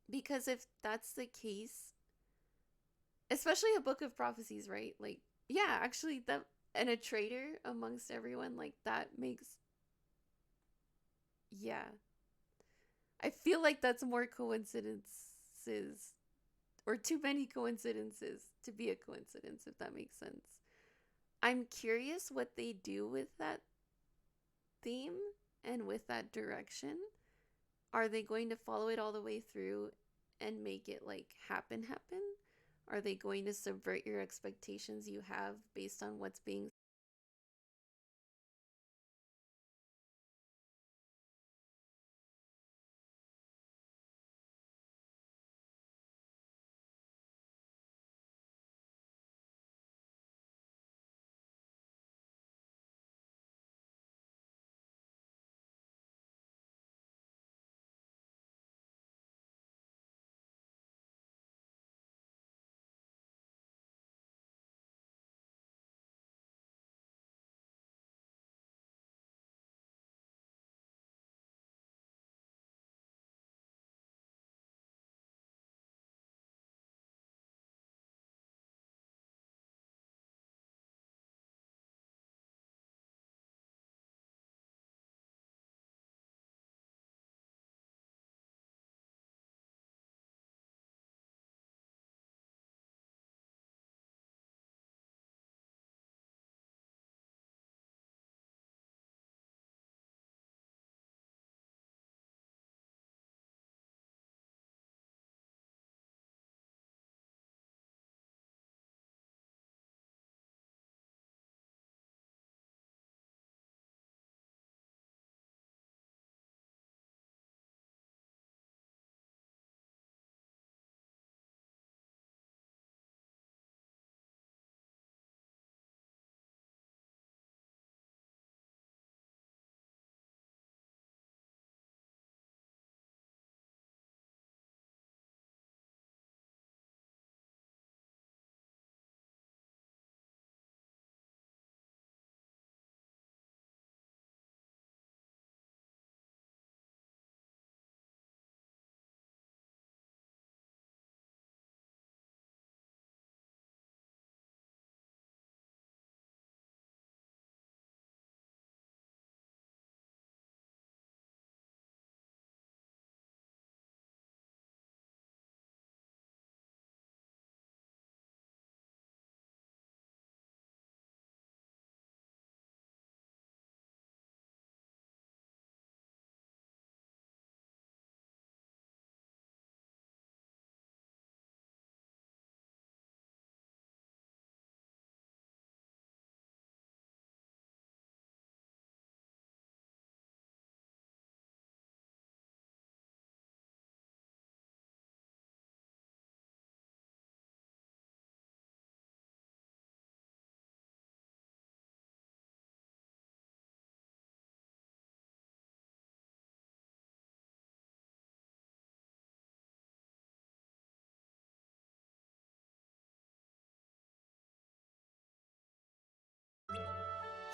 Because if that's the case, especially a book of prophecies, right? Like, yeah, actually, that, and a traitor amongst everyone, like, that makes, yeah. I feel like that's more coincidences, or too many coincidences to be a coincidence, if that makes sense. I'm curious what they do with that theme and with that direction. Are they going to follow it all the way through and make it, like, happen? Are they going to subvert your expectations you have based on what's being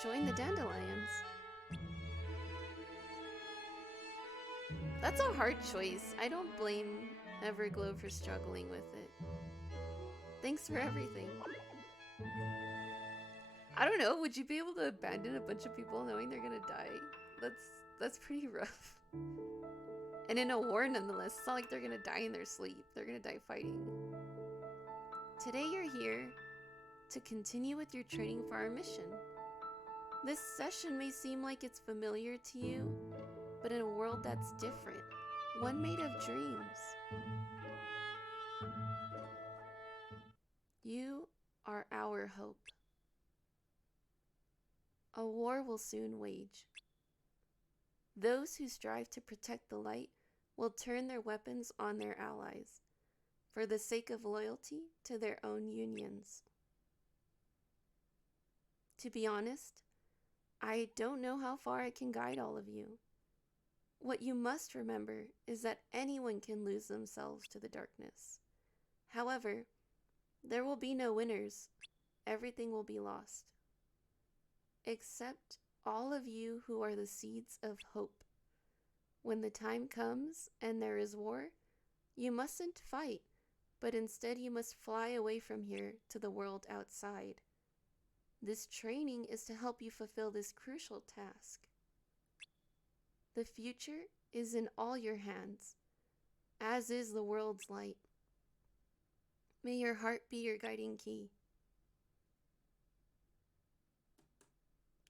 join the Dandelions. That's a hard choice. I don't blame Everglow for struggling with it. Thanks for everything. I don't know, would you be able to abandon a bunch of people knowing they're gonna die? That's pretty rough. And in a war nonetheless, it's not like they're gonna die in their sleep. They're gonna die fighting. Today you're here to continue with your training for our mission. This session may seem like it's familiar to you, but in a world that's different, one made of dreams. You are our hope. A war will soon wage. Those who strive to protect the light will turn their weapons on their allies, for the sake of loyalty to their own unions. To be honest, I don't know how far I can guide all of you. What you must remember is that anyone can lose themselves to the darkness. However, there will be no winners. Everything will be lost. Except all of you who are the seeds of hope. When the time comes and there is war, you mustn't fight, but instead you must fly away from here to the world outside. This training is to help you fulfill this crucial task. The future is in all your hands, as is the world's light. May your heart be your guiding key.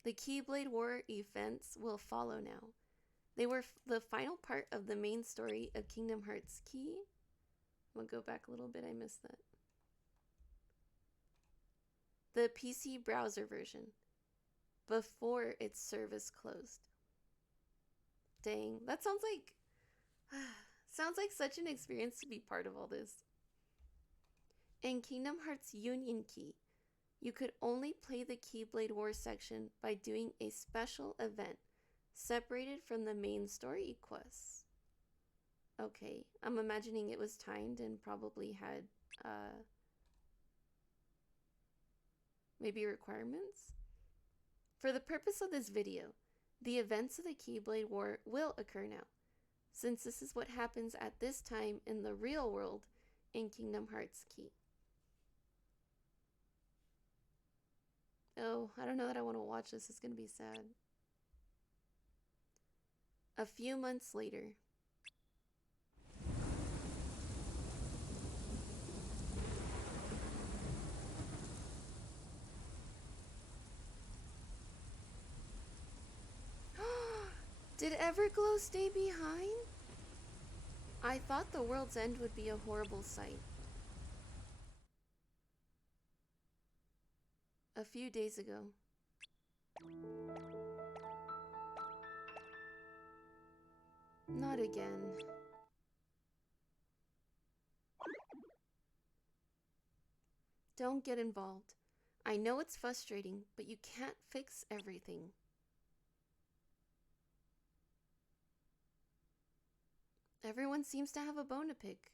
The Keyblade War events will follow now. They were the final part of the main story of Kingdom Hearts Key. I'm gonna go back a little bit, I missed that. The PC browser version, before its service closed. Dang, that sounds like such an experience to be part of all this. In Kingdom Hearts Union Key, you could only play the Keyblade War section by doing a special event separated from the main story quests. Okay, I'm imagining it was timed and probably had maybe requirements? For the purpose of this video, the events of the Keyblade War will occur now, since this is what happens at this time in the real world in Kingdom Hearts Key. Oh, I don't know that I want to watch this. It's going to be sad. A few months later. Did Everglow stay behind? I thought the world's end would be a horrible sight. A few days ago. Not again. Don't get involved. I know it's frustrating, but you can't fix everything. Everyone seems to have a bone to pick.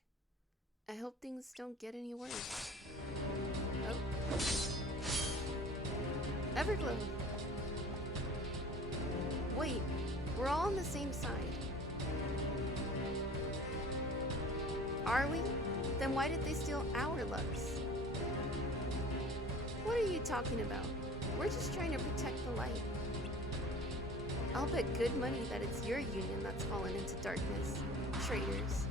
I hope things don't get any worse. Oh. Everglow! Wait, we're all on the same side. Are we? Then why did they steal our Lux? What are you talking about? We're just trying to protect the light. I'll bet good money that it's your union that's fallen into darkness. Traitors.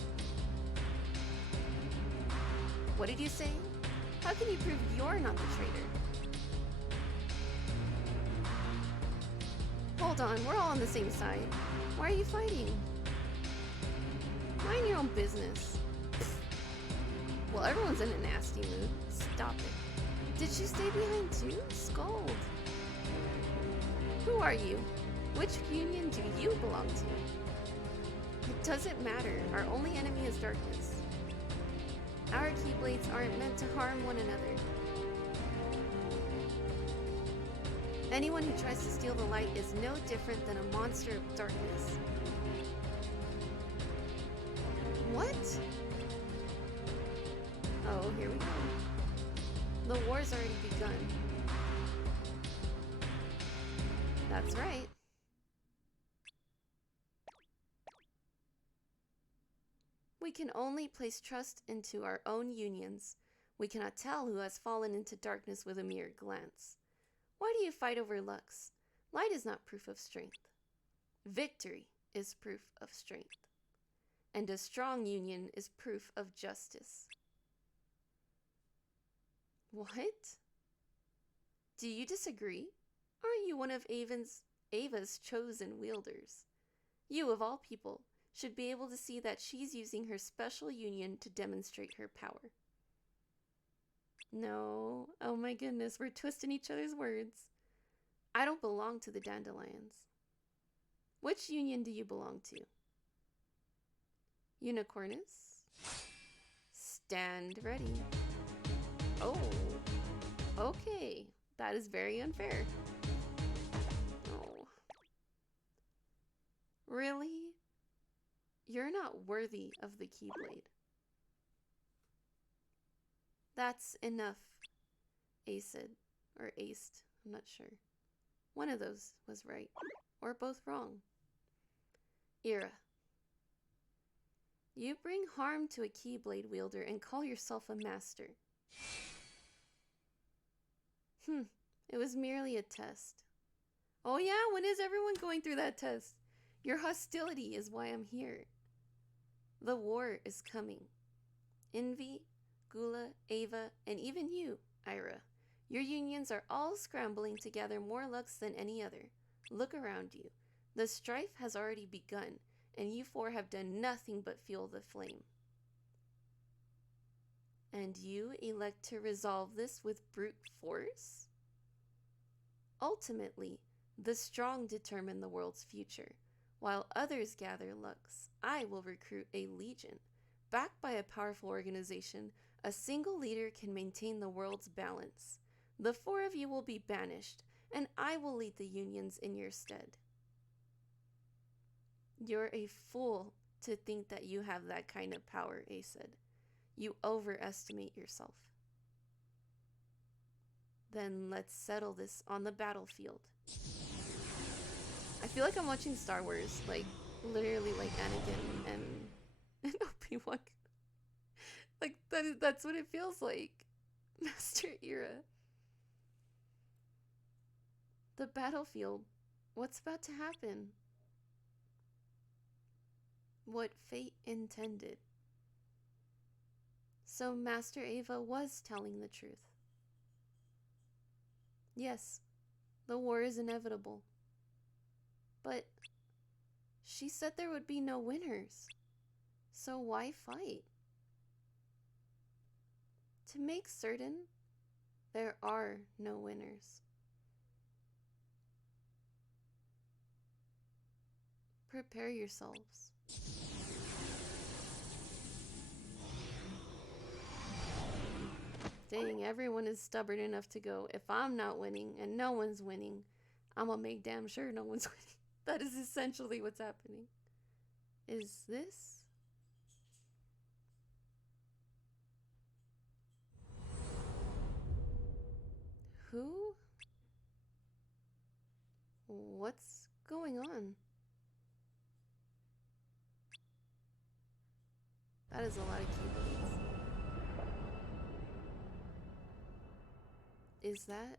What did you say? How can you prove you're not the traitor? Hold on, we're all on the same side. Why are you fighting? Mind your own business. Well, everyone's in a nasty mood. Stop it. Did she stay behind too? Scold. Who are you? Which union do you belong to? It doesn't matter. Our only enemy is darkness. Our Keyblades aren't meant to harm one another. Anyone who tries to steal the light is no different than a monster of darkness. What? Oh, here we go. The war's already begun. That's right. We can only place trust into our own unions. We cannot tell who has fallen into darkness with a mere glance. Why do you fight over Lux? Light is not proof of strength. Victory is proof of strength. And a strong union is proof of justice. What? Do you disagree? Aren't you one of Ava's chosen wielders? You, of all people, should be able to see that she's using her special union to demonstrate her power. No. Oh my goodness, we're twisting each other's words. I don't belong to the Dandelions. Which union do you belong to? Unicornus? Stand ready. Oh. Okay. That is very unfair. Oh. Really? You're not worthy of the Keyblade. That's enough, Aced. Or Aced. I'm not sure. One of those was right. Or both wrong. Ira. You bring harm to a Keyblade wielder and call yourself a master. It was merely a test. Oh yeah, when is everyone going through that test? Your hostility is why I'm here. The war is coming. Envy, Gula, Ava, and even you, Ira. Your unions are all scrambling to gather more Lux than any other. Look around you. The strife has already begun, and you four have done nothing but fuel the flame. And you elect to resolve this with brute force? Ultimately, the strong determine the world's future. While others gather Lux, I will recruit a legion. Backed by a powerful organization, a single leader can maintain the world's balance. The four of you will be banished, and I will lead the unions in your stead. You're a fool to think that you have that kind of power, Aced. You overestimate yourself. Then let's settle this on the battlefield. I feel like I'm watching Star Wars, like literally like Anakin and Obi-Wan. Like that's what it feels like. Master Ira. The battlefield. What's about to happen? What fate intended. So Master Ava was telling the truth. Yes, the war is inevitable. But she said there would be no winners. So why fight? To make certain, there are no winners. Prepare yourselves. Dang, everyone is stubborn enough to go, if I'm not winning and no one's winning, I'm gonna make damn sure no one's winning. That is essentially what's happening. Is this? Who? What's going on? That is a lot of keyblades. Is that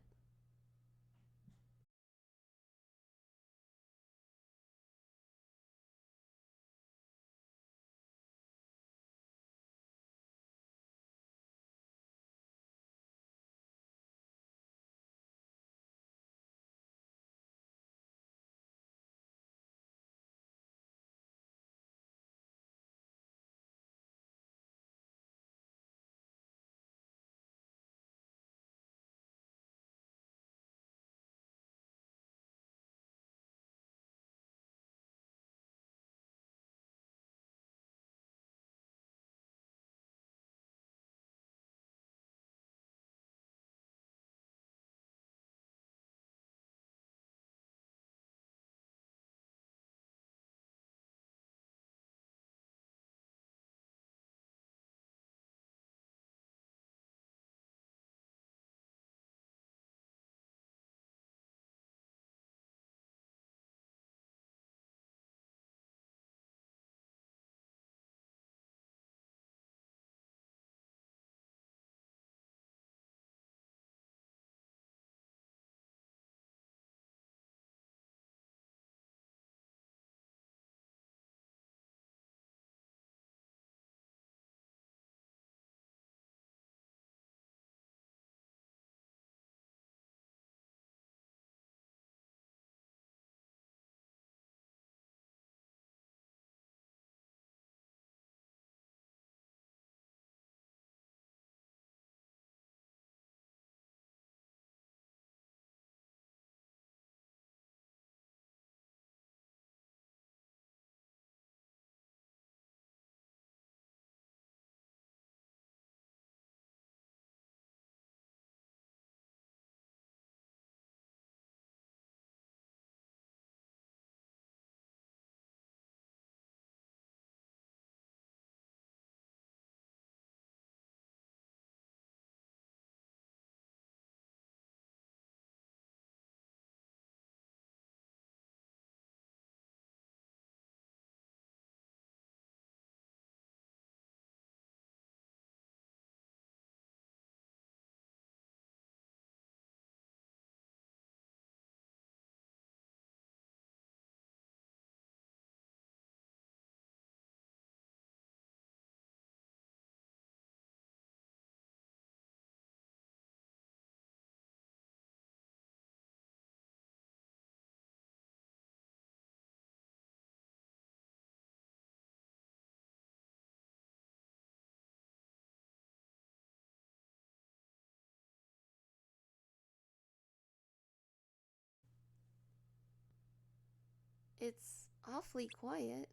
It's awfully quiet.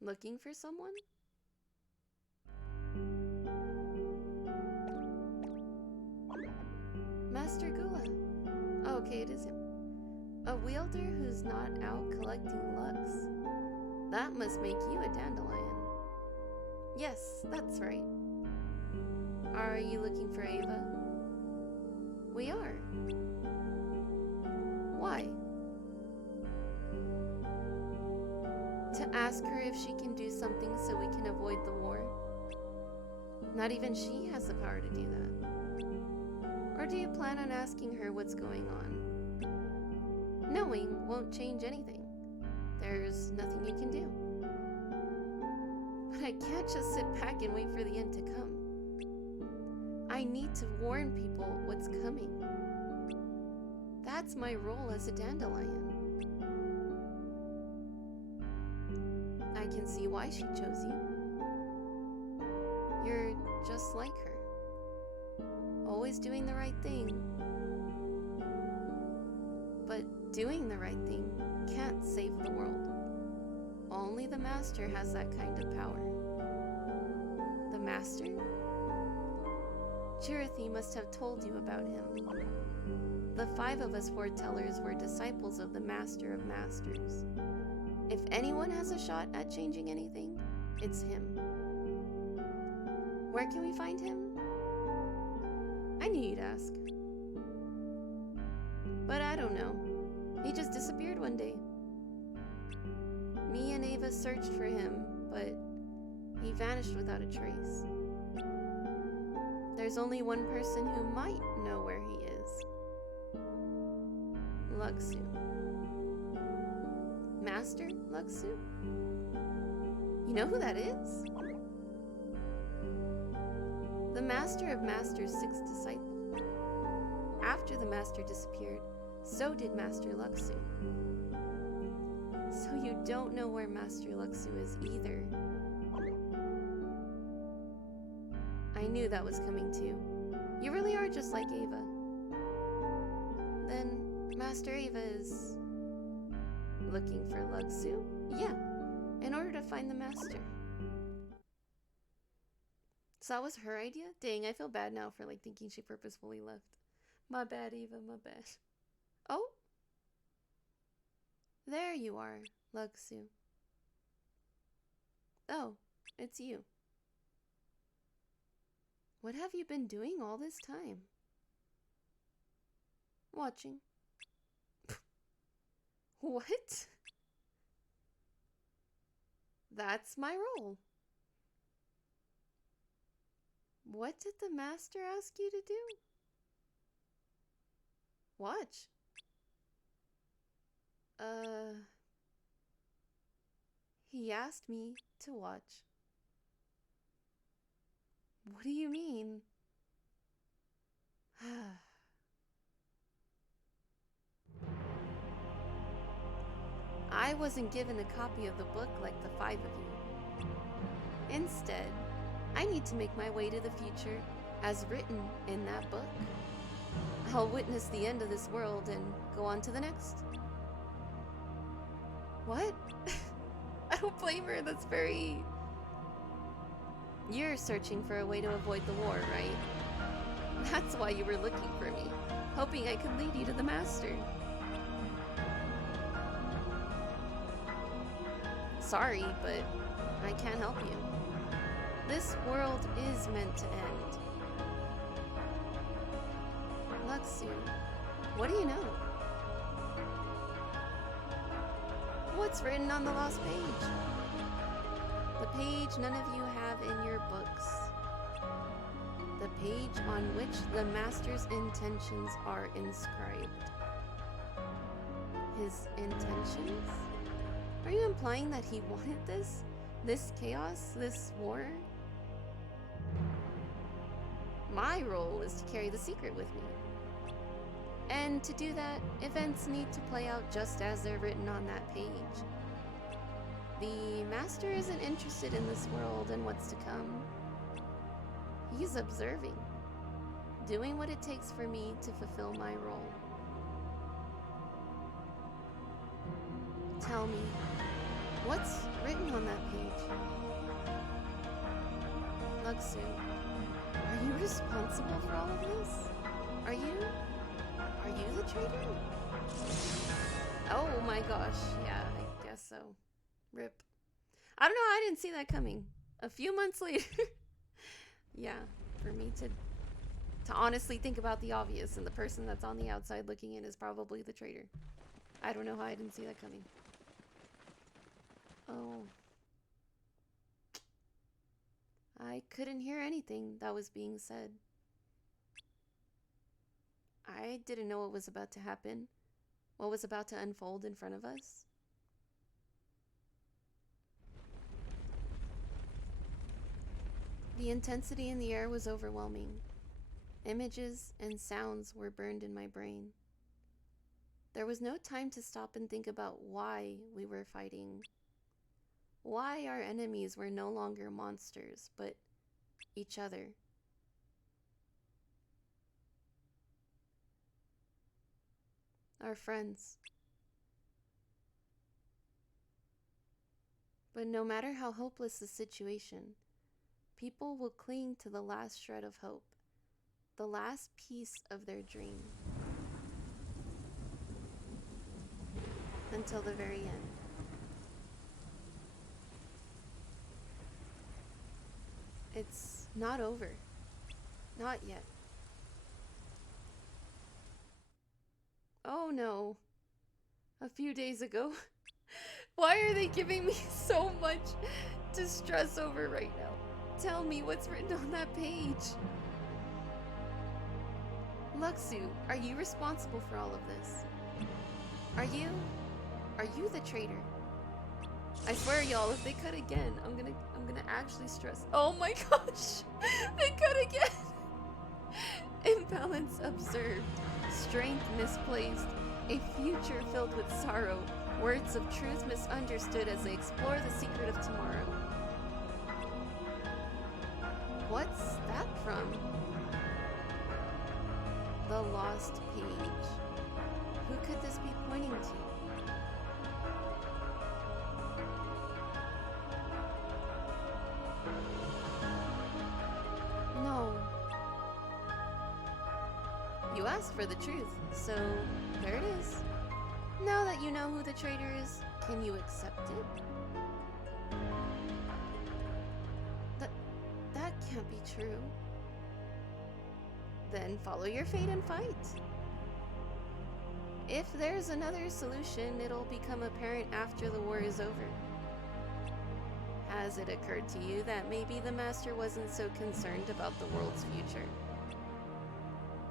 Looking for someone? Master Gula. Oh, okay, it is him. A wielder who's not out collecting lux. That must make you a dandelion. Yes, that's right. Are you looking for Ava? We are. Why? To ask her if she can do something so we can avoid the war. Not even she has the power to do that. Or do you plan on asking her what's going on? Knowing won't change anything. There's nothing you can do. But I can't just sit back and wait for the end to come. I need to warn people what's coming. That's my role as a dandelion. I can see why she chose you. You're just like her. Always doing the right thing. But doing the right thing can't save the world. Only the Master has that kind of power. The Master? Chirithy must have told you about him. The 5 of us foretellers were disciples of the Master of Masters. If anyone has a shot at changing anything, it's him. Where can we find him? I knew you'd ask. But I don't know. He just disappeared one day. Me and Ava searched for him, but he vanished without a trace. There's only one person who might know where he is. Luxu. Master Luxu? You know who that is? The Master of Masters' 6th disciple. After the Master disappeared, so did Master Luxu. So you don't know where Master Luxu is either. I knew that was coming too. You really are just like Ava. Then Master Ava is looking for Luxu? Yeah, in order to find the Master. So that was her idea? Dang, I feel bad now for thinking she purposefully left. My bad, Ava, my bad. Oh? There you are, Luxu. Oh, it's you. What have you been doing all this time? Watching. What? That's my role. What did the Master ask you to do? Watch. He asked me to watch. What do you mean? I wasn't given a copy of the book like the 5 of you. Instead, I need to make my way to the future as written in that book. I'll witness the end of this world and go on to the next. What? I don't blame her, that's very... You're searching for a way to avoid the war, right? That's why you were looking for me, hoping I could lead you to the Master. Sorry, but I can't help you. This world is meant to end. Luxu, what do you know? What's written on the lost page? The page none of you have in your books. The page on which the Master's intentions are inscribed. His intentions? Are you implying that he wanted this? This chaos? This war? My role is to carry the secret with me. And to do that, events need to play out just as they're written on that page. The Master isn't interested in this world and what's to come. He's observing. doing what it takes for me to fulfill my role. Tell me, what's written on that page? Luxu, are you responsible for all of this? Are you the traitor? Oh my gosh, yeah, I guess so. Rip. I don't know, I didn't see that coming. A few months later. Yeah, for me to honestly think about the obvious, and the person that's on the outside looking in is probably the traitor. I don't know how I didn't see that coming. Oh. I couldn't hear anything that was being said. I didn't know what was about to happen. What was about to unfold in front of us. The intensity in the air was overwhelming. Images and sounds were burned in my brain. There was no time to stop and think about why we were fighting. Why our enemies were no longer monsters, but each other. Our friends. But no matter how hopeless the situation, people will cling to the last shred of hope, the last piece of their dream, until the very end. It's not over. Not yet. Oh no. A few days ago. Why are they giving me so much to stress over right now? Tell me what's written on that page. Luxu, are you responsible for all of this? Are you the traitor? I swear, y'all, if they cut again, I'm gonna actually stress. Oh my gosh! They cut again! Imbalance observed. Strength misplaced. A future filled with sorrow. Words of truth misunderstood as they explore the secret of tomorrow. What's that from? The lost page. Who could this be pointing to? No. You asked for the truth, so there it is. Now that you know who the traitor is, can you accept it? That can't be true. Then follow your fate and fight. If there's another solution, it'll become apparent after the war is over. Has it occurred to you that maybe the Master wasn't so concerned about the world's future,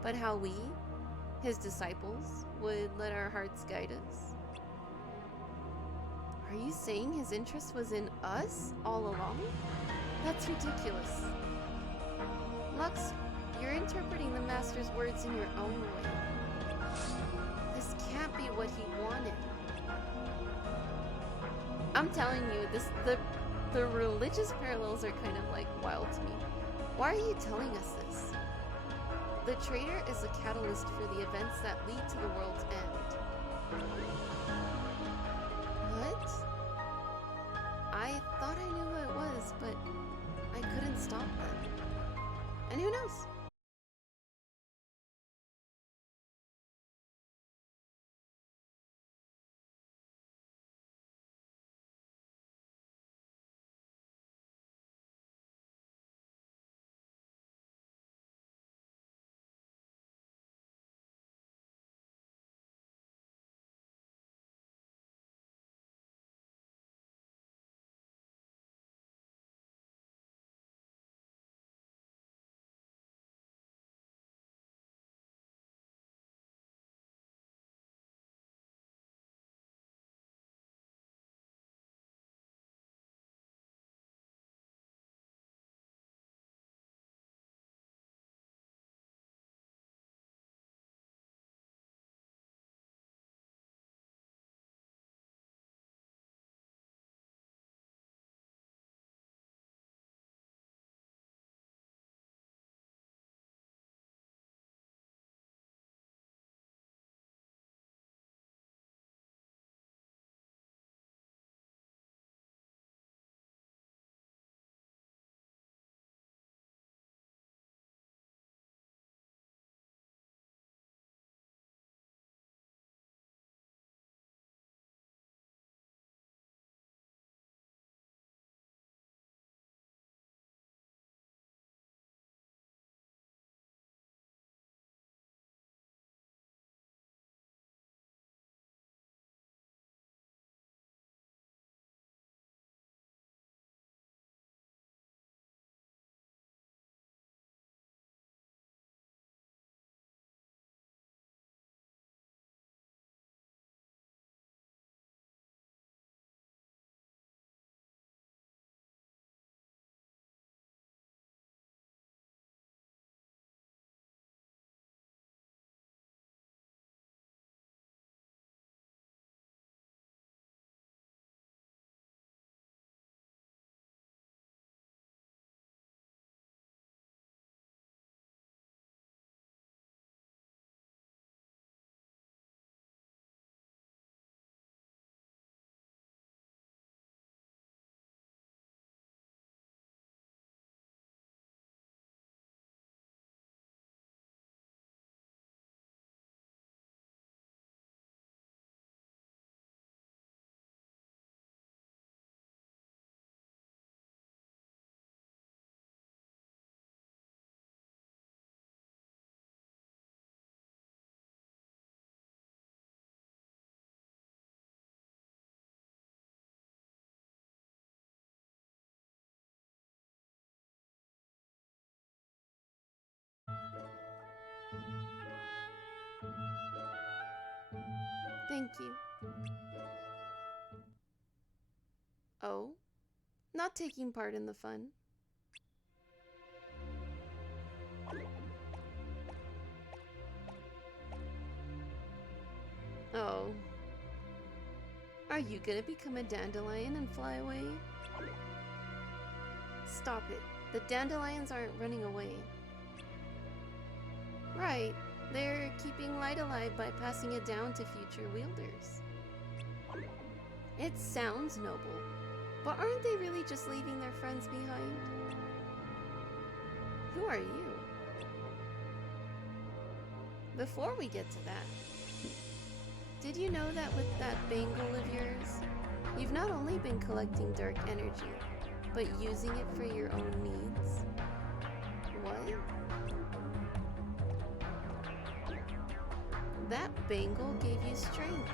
but how we, his disciples, would let our hearts guide us? Are you saying his interest was in us all along? That's ridiculous. Lux, you're interpreting the Master's words in your own way. This can't be what he wanted. I'm telling you, the religious parallels are kind of like wild to me. Why are you telling us this? The traitor is a catalyst for the events that lead to the world's end. What? I thought I knew who it was, but I couldn't stop them. And who knows? Thank you. Oh? Not taking part in the fun. Oh. Are you gonna become a dandelion and fly away? Stop it. The dandelions aren't running away. Right. They're keeping light alive by passing it down to future wielders. It sounds noble, but aren't they really just leaving their friends behind? Who are you? Before we get to that, did you know that with that bangle of yours, you've not only been collecting dark energy, but using it for your own needs? What? That bangle gave you strength.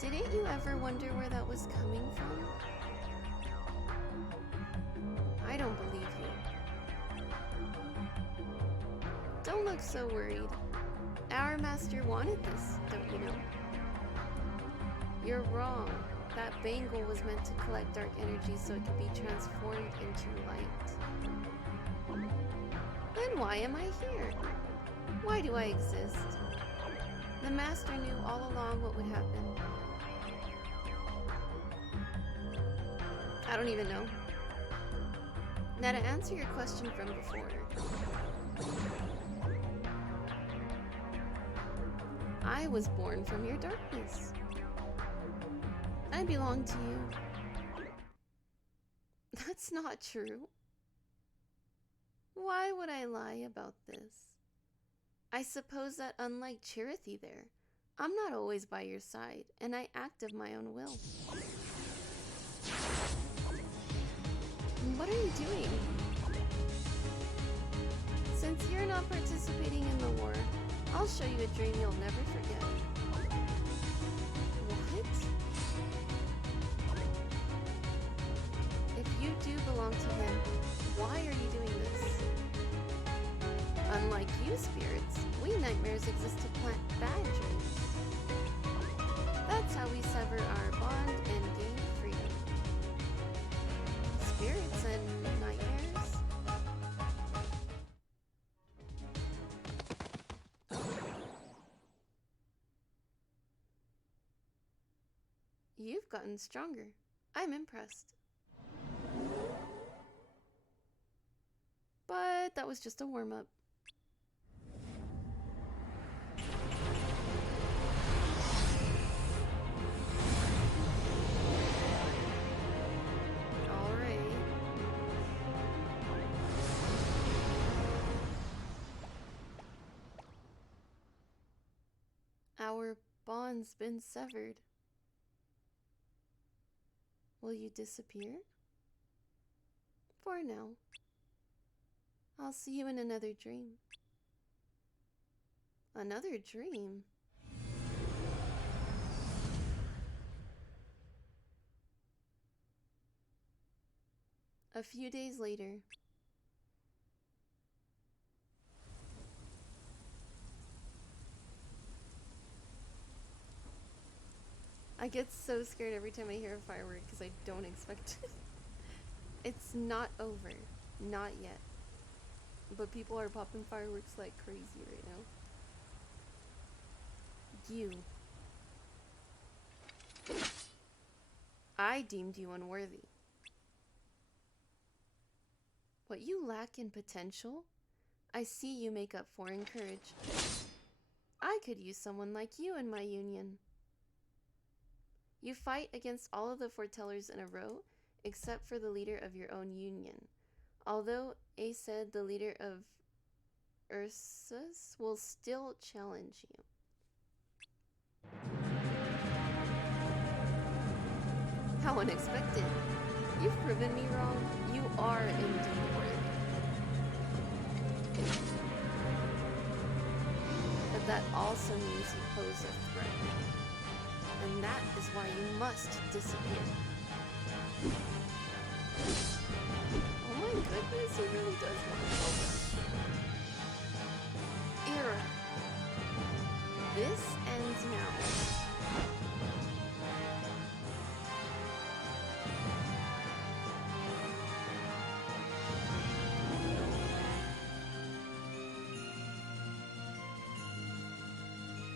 Didn't you ever wonder where that was coming from? I don't believe you. Don't look so worried. Our master wanted this, don't you know? You're wrong. That bangle was meant to collect dark energy so it could be transformed into light. Then why am I here? Why do I exist? The master knew all along what would happen. I don't even know. Now to answer your question from before. I was born from your darkness. I belong to you. That's not true. Why would I lie about this? I suppose that unlike Chirithy there, I'm not always by your side, and I act of my own will. What are you doing? Since you're not participating in the war, I'll show you a dream you'll never forget. What? If you do belong to him, why are you doing this? Unlike you spirits, we nightmares exist to plant bad dreams. That's how we sever our bond and gain freedom. Spirits and nightmares? You've gotten stronger. I'm impressed. But that was just a warm-up. Our bond's been severed. Will you disappear? For now. I'll see you in another dream. Another dream? A few days later. I get so scared every time I hear a firework because I don't expect it. It's not over. Not yet. But people are popping fireworks like crazy right now. You. I deemed you unworthy. What you lack in potential, I see you make up for in courage. I could use someone like you in my union. You fight against all of the foretellers in a row, except for the leader of your own union. Although Aesed, the leader of Ursus, will still challenge you. How unexpected. You've proven me wrong. You are indeed worthy. But that also means you pose a threat. And that is why you must disappear. Oh my goodness, he really does want to kill us. Era. This ends now.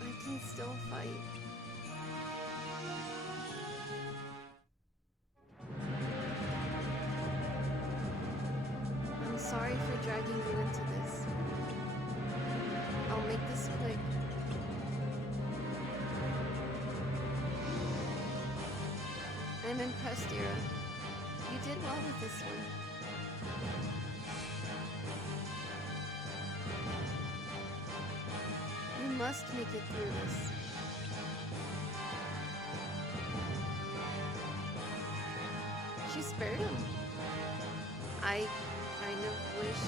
I can still fight. I'm sorry for dragging you into this. I'll make this quick. I'm impressed, Ira. You did well with this one. You must make it through this. She spared him. I kind of wish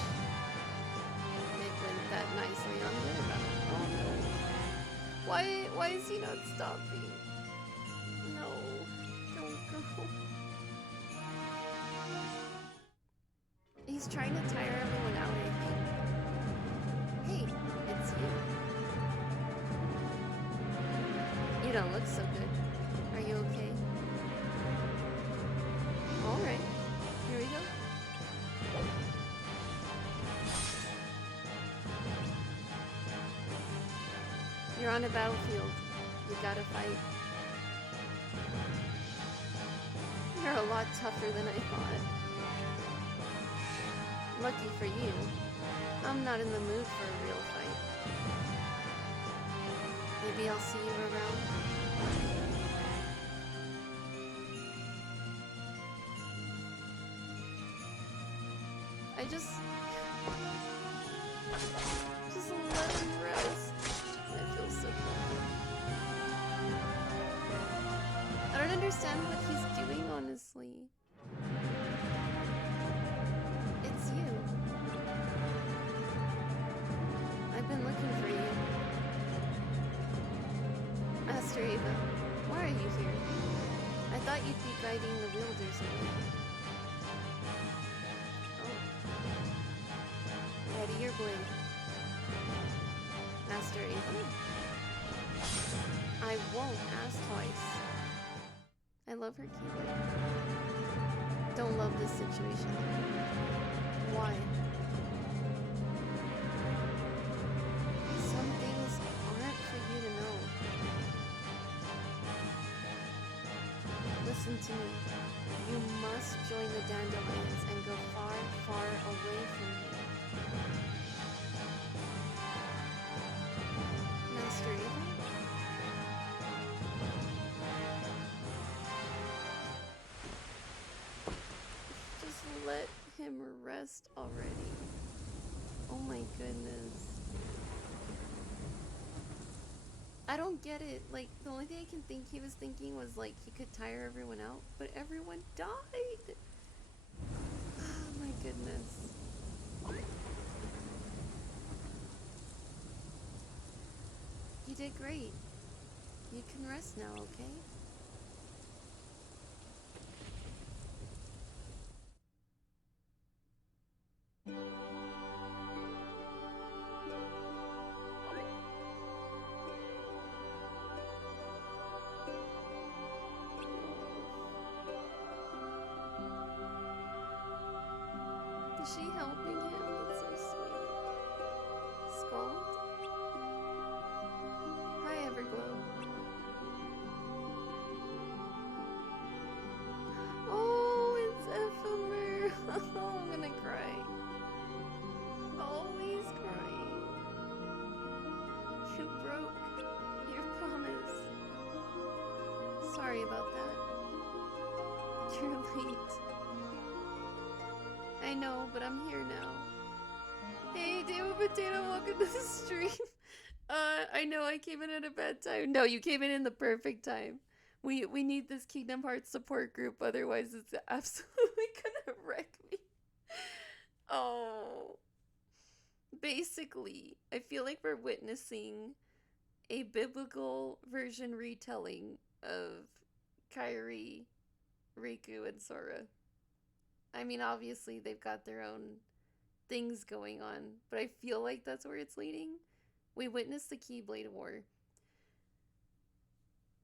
it went that nicely on their battle. Oh no. Why is he not stopping? No. Don't go. He's trying to tire everyone out, I think. Hey, it's you. You don't look so good. Are you okay? Alright. Here we go. You're on a battlefield. You gotta fight. You're a lot tougher than I thought. Lucky for you, I'm not in the mood for a real fight. Maybe I'll see you around. I just let him rest. I feel so bad. I don't understand what he's doing, honestly. It's you. I've been looking for you. Master Ava, why are you here? I thought you'd be guiding the wielders away. Oh. Ready your blade. Master Ava? I won't ask twice. I love her keyblade. Don't love this situation. Why? Some things aren't for you to know. Listen to me. You must join the Dandelions and go far, far away from here. Master Ava? Just let him rest already. Oh my goodness. I don't get it. Like, the only thing I can think he was thinking was, like, he could tire everyone out, but everyone died! Oh my goodness. You did great. You can rest now, okay? Is she helping him? That's so sweet. Scold? Hi, Everglow. Oh, it's Ephemer. Oh, I'm gonna cry. Always crying. You broke your promise. Sorry about that. You're late. I know, but I'm here now. Hey, Damo Potato, welcome to the stream. I know I came in at a bad time. No, you came in the perfect time. We need this Kingdom Hearts support group, otherwise it's absolutely gonna wreck me. Oh. Basically, I feel like we're witnessing a biblical version retelling of Kairi, Riku, and Sora. I mean, obviously, they've got their own things going on, but I feel like that's where it's leading. We witnessed the Keyblade War.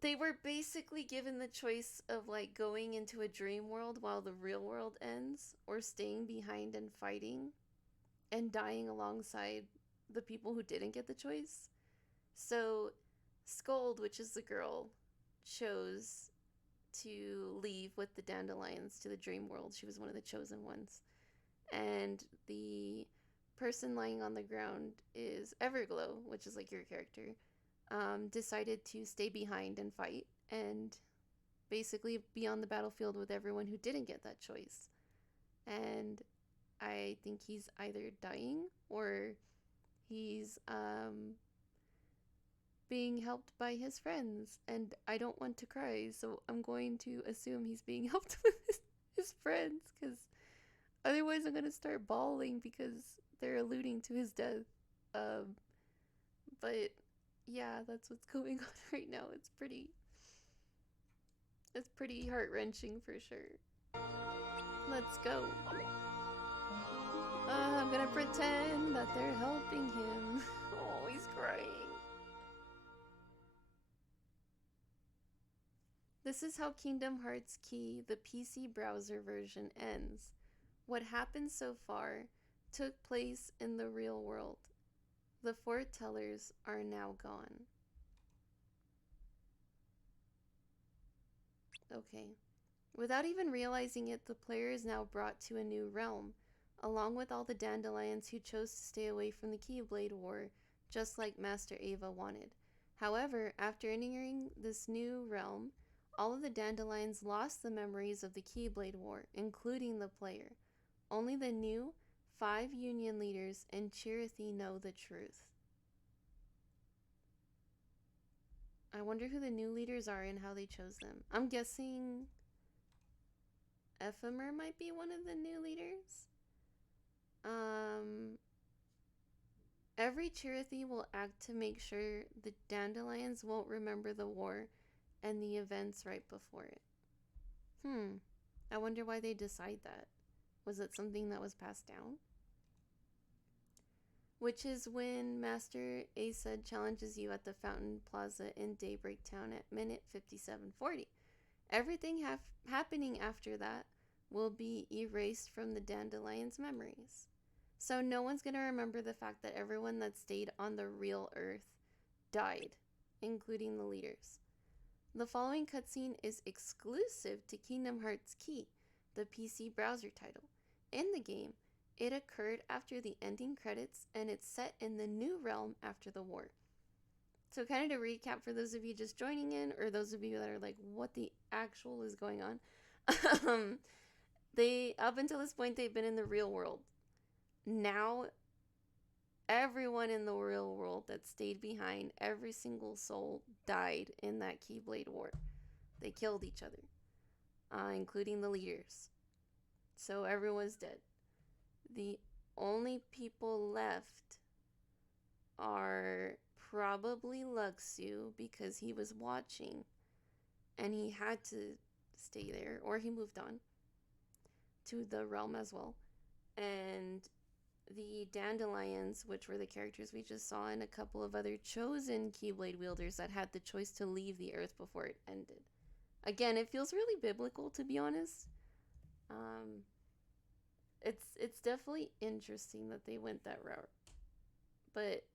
They were basically given the choice of like going into a dream world while the real world ends, or staying behind and fighting and dying alongside the people who didn't get the choice. So Scold, which is the girl, chose to leave with the dandelions to the dream world. She was one of the chosen ones. And the person lying on the ground is Everglow, which is like your character, decided to stay behind and fight and basically be on the battlefield with everyone who didn't get that choice. And I think he's either dying or he's being helped by his friends. And I don't want to cry, so I'm going to assume he's being helped with his friends, because otherwise I'm going to start bawling because they're alluding to his death. But yeah, that's what's going on right now. It's pretty heart-wrenching for sure. Let's go. I'm gonna pretend that they're helping him. Oh, he's crying. This is how Kingdom Hearts Key, the PC browser version, ends. What happened so far took place in the real world. The foretellers are now gone. Okay. Without even realizing it, the player is now brought to a new realm, along with all the dandelions who chose to stay away from the Keyblade War, just like Master Ava wanted. However, after entering this new realm, all of the dandelions lost the memories of the Keyblade War, including the player. Only the new 5 Union leaders and Chirithy know the truth. I wonder who the new leaders are and how they chose them. I'm guessing Ephemer might be one of the new leaders. Every Chirithy will act to make sure the dandelions won't remember the war and the events right before it. I wonder why they decide that. Was it something that was passed down? Which is when Master Aced challenges you at the Fountain Plaza in Daybreak Town at minute 57:40. Everything happening after that will be erased from the Dandelion's memories. So no one's going to remember the fact that everyone that stayed on the real Earth died, including the leaders. The following cutscene is exclusive to Kingdom Hearts Key, the PC browser title. In the game, it occurred after the ending credits, and it's set in the new realm after the war. So kind of to recap for those of you just joining in, or those of you that are like, what the actual is going on? Up until this point, they've been in the real world. Now, everyone in the real world that stayed behind, every single soul died in that Keyblade War. They killed each other, including the leaders. So everyone's dead. The only people left are probably Luxu, because he was watching and he had to stay there, or he moved on to the realm as well. And the Dandelions, which were the characters we just saw, and a couple of other chosen Keyblade wielders that had the choice to leave the Earth before it ended. Again, it feels really biblical, to be honest. It's definitely interesting that they went that route. But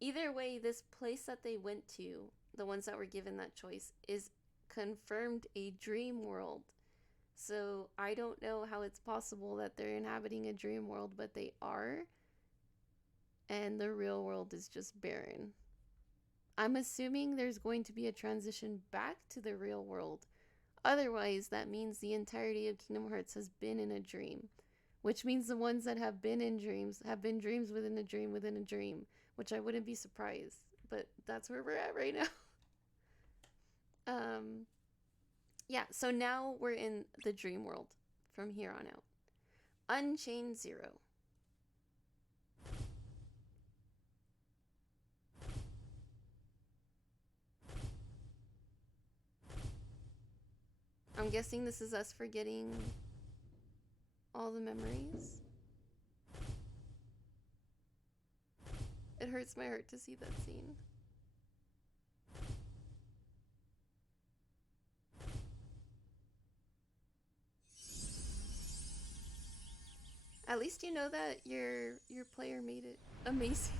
either way, this place that they went to, the ones that were given that choice, is confirmed a dream world. So I don't know how it's possible that they're inhabiting a dream world, but they are. And the real world is just barren. I'm assuming there's going to be a transition back to the real world. Otherwise, that means the entirety of Kingdom Hearts has been in a dream. Which means the ones that have been in dreams have been dreams within a dream within a dream. Which I wouldn't be surprised. But that's where we're at right now. Yeah, so now we're in the dream world from here on out. Unchained Zero. I'm guessing this is us forgetting all the memories. It hurts my heart to see that scene. At least you know that your player made it amazing.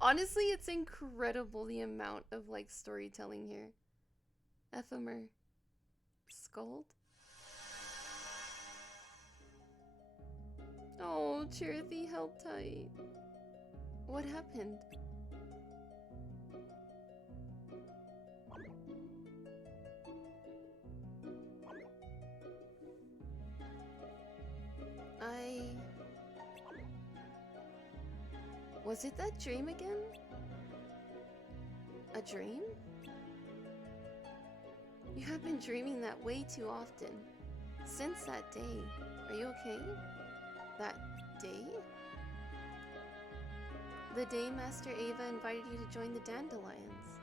Honestly, it's incredible the amount of like storytelling here. Ephemer. Scold? Oh, Chirithy held tight. What happened? Was it that dream again? A dream? You have been dreaming that way too often. Since that day. Are you okay? That day? The day Master Ava invited you to join the Dandelions.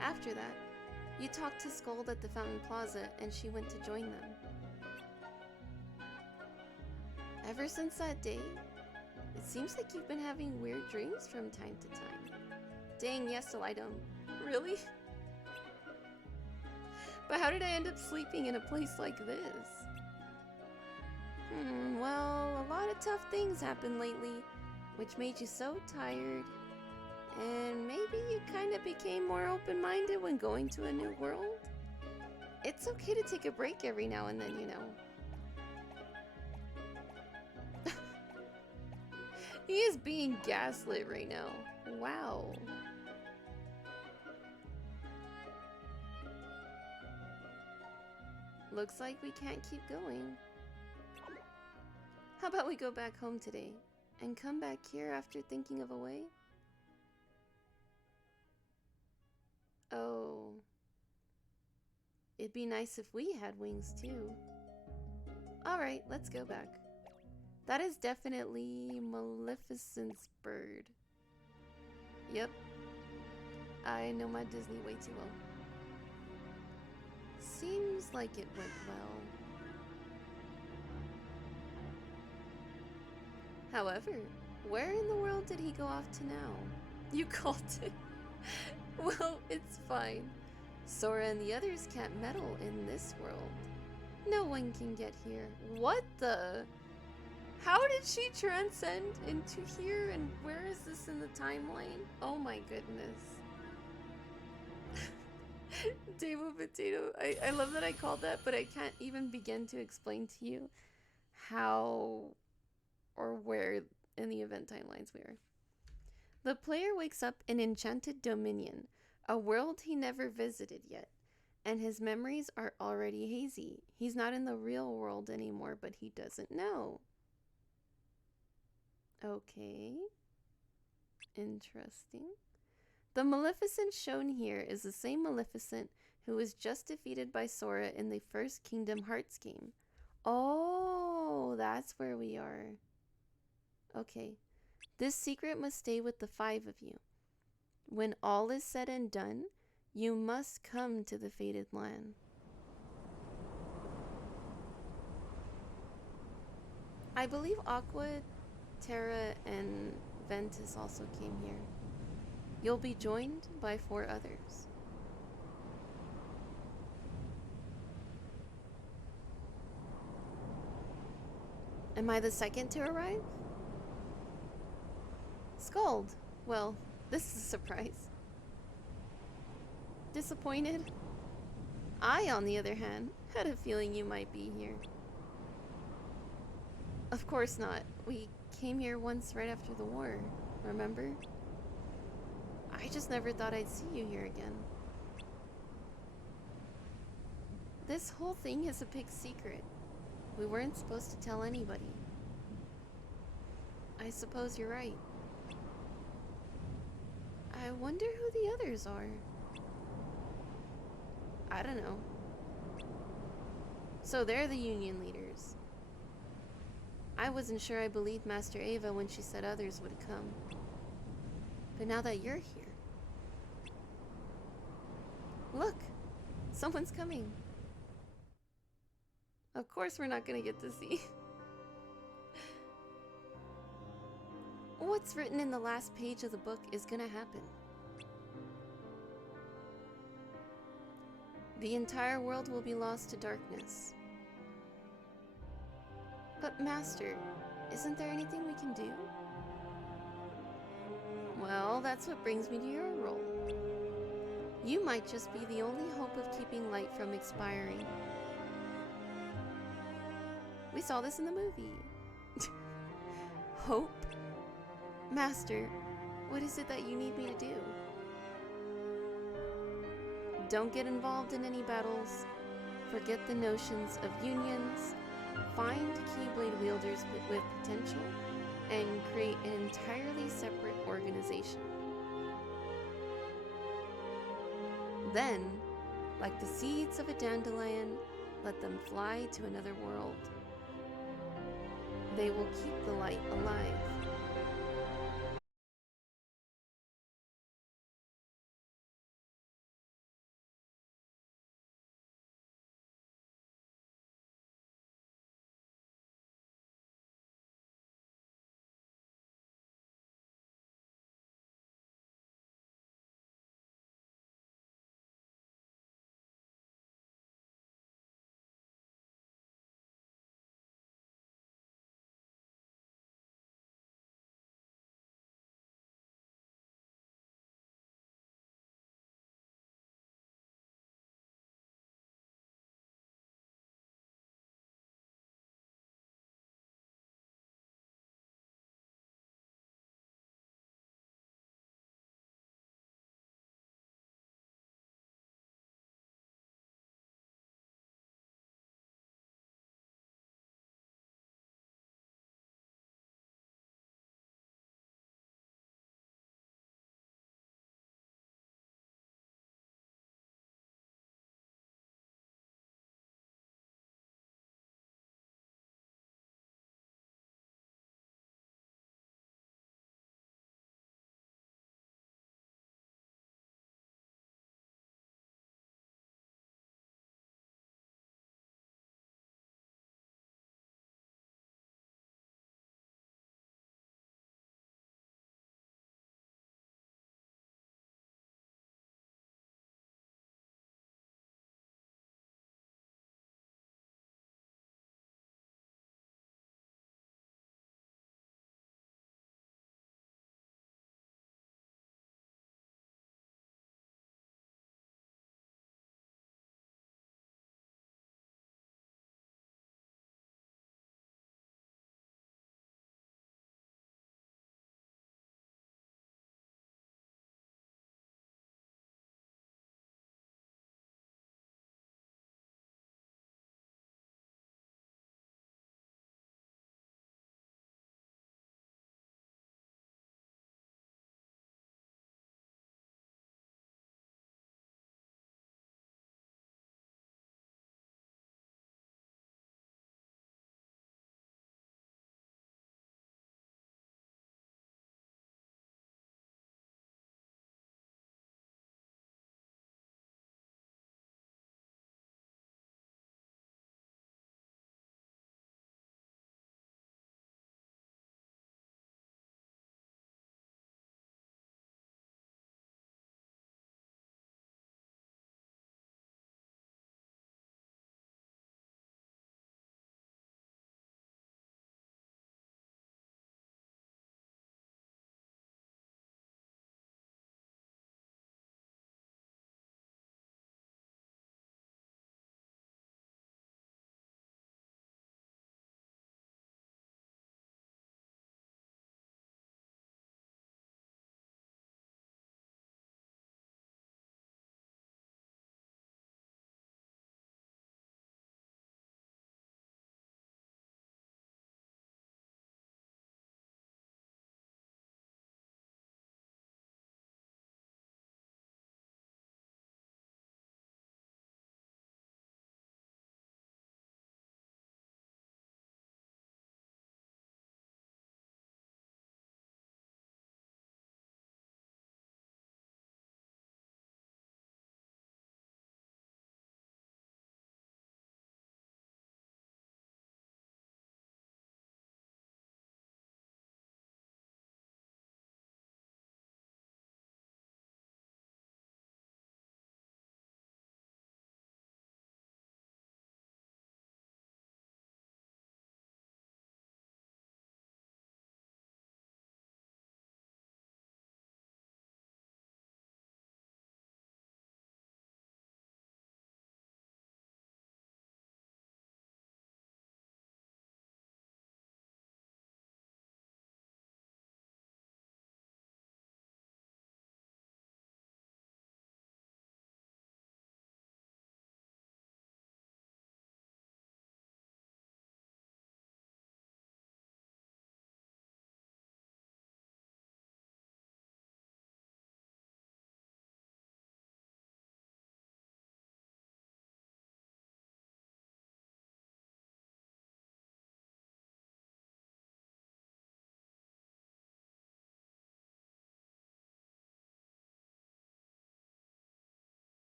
After that, you talked to Scold at the Fountain Plaza and she went to join them. Ever since that day, it seems like you've been having weird dreams from time to time. Dang, yes, Elidom. Really? But how did I end up sleeping in a place like this? Well, a lot of tough things happened lately, which made you so tired. And maybe you kind of became more open-minded when going to a new world? It's okay to take a break every now and then, you know. He is being gaslit right now. Wow. Looks like we can't keep going. How about we go back home today and come back here after thinking of a way? Oh. It'd be nice if we had wings too. Alright, let's go back. That is definitely Maleficent's bird. Yep. I know my Disney way too well. Seems like it went well. However, where in the world did he go off to now? You called it. Well, it's fine. Sora and the others can't meddle in this world. No one can get here. What the? How did she transcend into here, and where is this in the timeline? Oh my goodness. Davo Potato. I love that I called that, but I can't even begin to explain to you how or where in the event timelines we are. The player wakes up in Enchanted Dominion, a world he never visited yet, and his memories are already hazy. He's not in the real world anymore, but he doesn't know. Okay. Interesting. The Maleficent shown here is the same Maleficent who was just defeated by Sora in the first Kingdom Hearts game. Oh, that's where we are. Okay. This secret must stay with the 5 of you. When all is said and done, you must come to the Fated Land. I believe Aqua, Terra, and Ventus also came here. You'll be joined by 4 others. Am I the second to arrive? Scold. Well, this is a surprise. Disappointed? I, on the other hand, had a feeling you might be here. Of course not. We came here once right after the war, remember? I just never thought I'd see you here again. This whole thing is a big secret. We weren't supposed to tell anybody. I suppose you're right. I wonder who the others are. I don't know. So they're the Union leaders. I wasn't sure I believed Master Ava when she said others would come. But now that you're here... Look! Someone's coming. Of course we're not gonna get to see. What's written in the last page of the book is gonna happen. The entire world will be lost to darkness. But Master, isn't there anything we can do? Well, that's what brings me to your role. You might just be the only hope of keeping light from expiring. We saw this in the movie. Hope? Master, what is it that you need me to do? Don't get involved in any battles. Forget the notions of unions. Find Keyblade wielders with potential and create an entirely separate organization. Then, like the seeds of a dandelion, let them fly to another world. They will keep the light alive.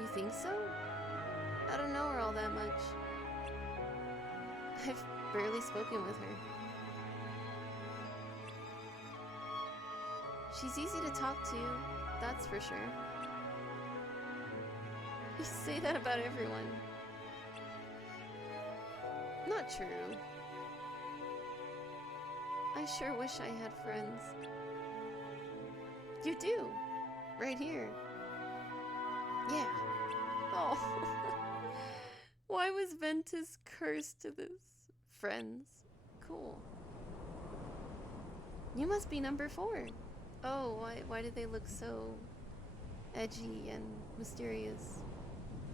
You think so? I don't know her all that much. I've barely spoken with her. She's easy to talk to, that's for sure. You say that about everyone. Not true. I sure wish I had friends. You do. Right here. Yeah. Oh. Why was Ventus cursed to this? Friends. Cool. You must be number 4. Oh, why do they look so edgy and mysterious?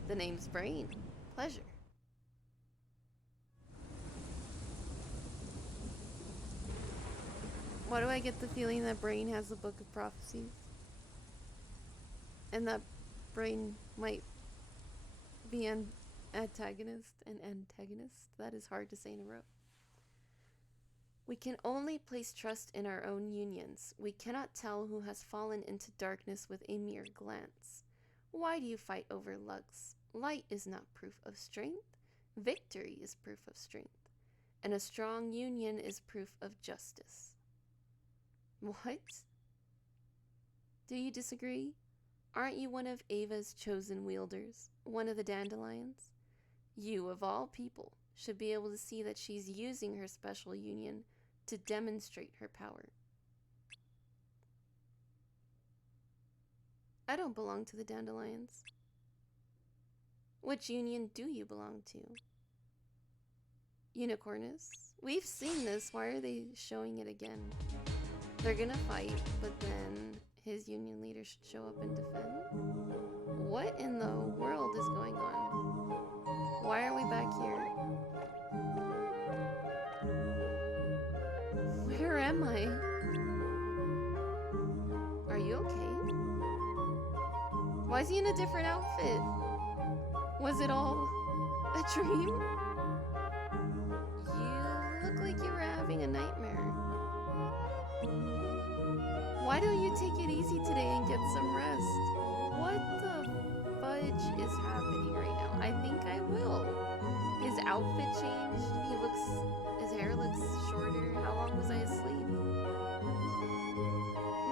The name's Brain. Pleasure. Why do I get the feeling that Brain has the Book of Prophecies? And that Brain might be an antagonist and antagonist? That is hard to say in a row. We can only place trust in our own unions. We cannot tell who has fallen into darkness with a mere glance. Why do you fight over Lux? Light is not proof of strength. Victory is proof of strength. And a strong union is proof of justice. What? Do you disagree? Aren't you one of Ava's chosen wielders? One of the dandelions? You, of all people, should be able to see that she's using her special union to demonstrate her power. I don't belong to the dandelions. Which union do you belong to? Unicornus? We've seen this. Why are they showing it again? They're gonna fight, but then his union leader should show up and defend? What in the world is going on? Why are we back here? Where am I? Are you okay? Why is he in a different outfit? Was it all a dream? You look like you were having a nightmare. Why don't you take it easy today and get some rest? What the fudge is happening right now? I think I will. His outfit changed. His hair looks shorter. How long was I asleep?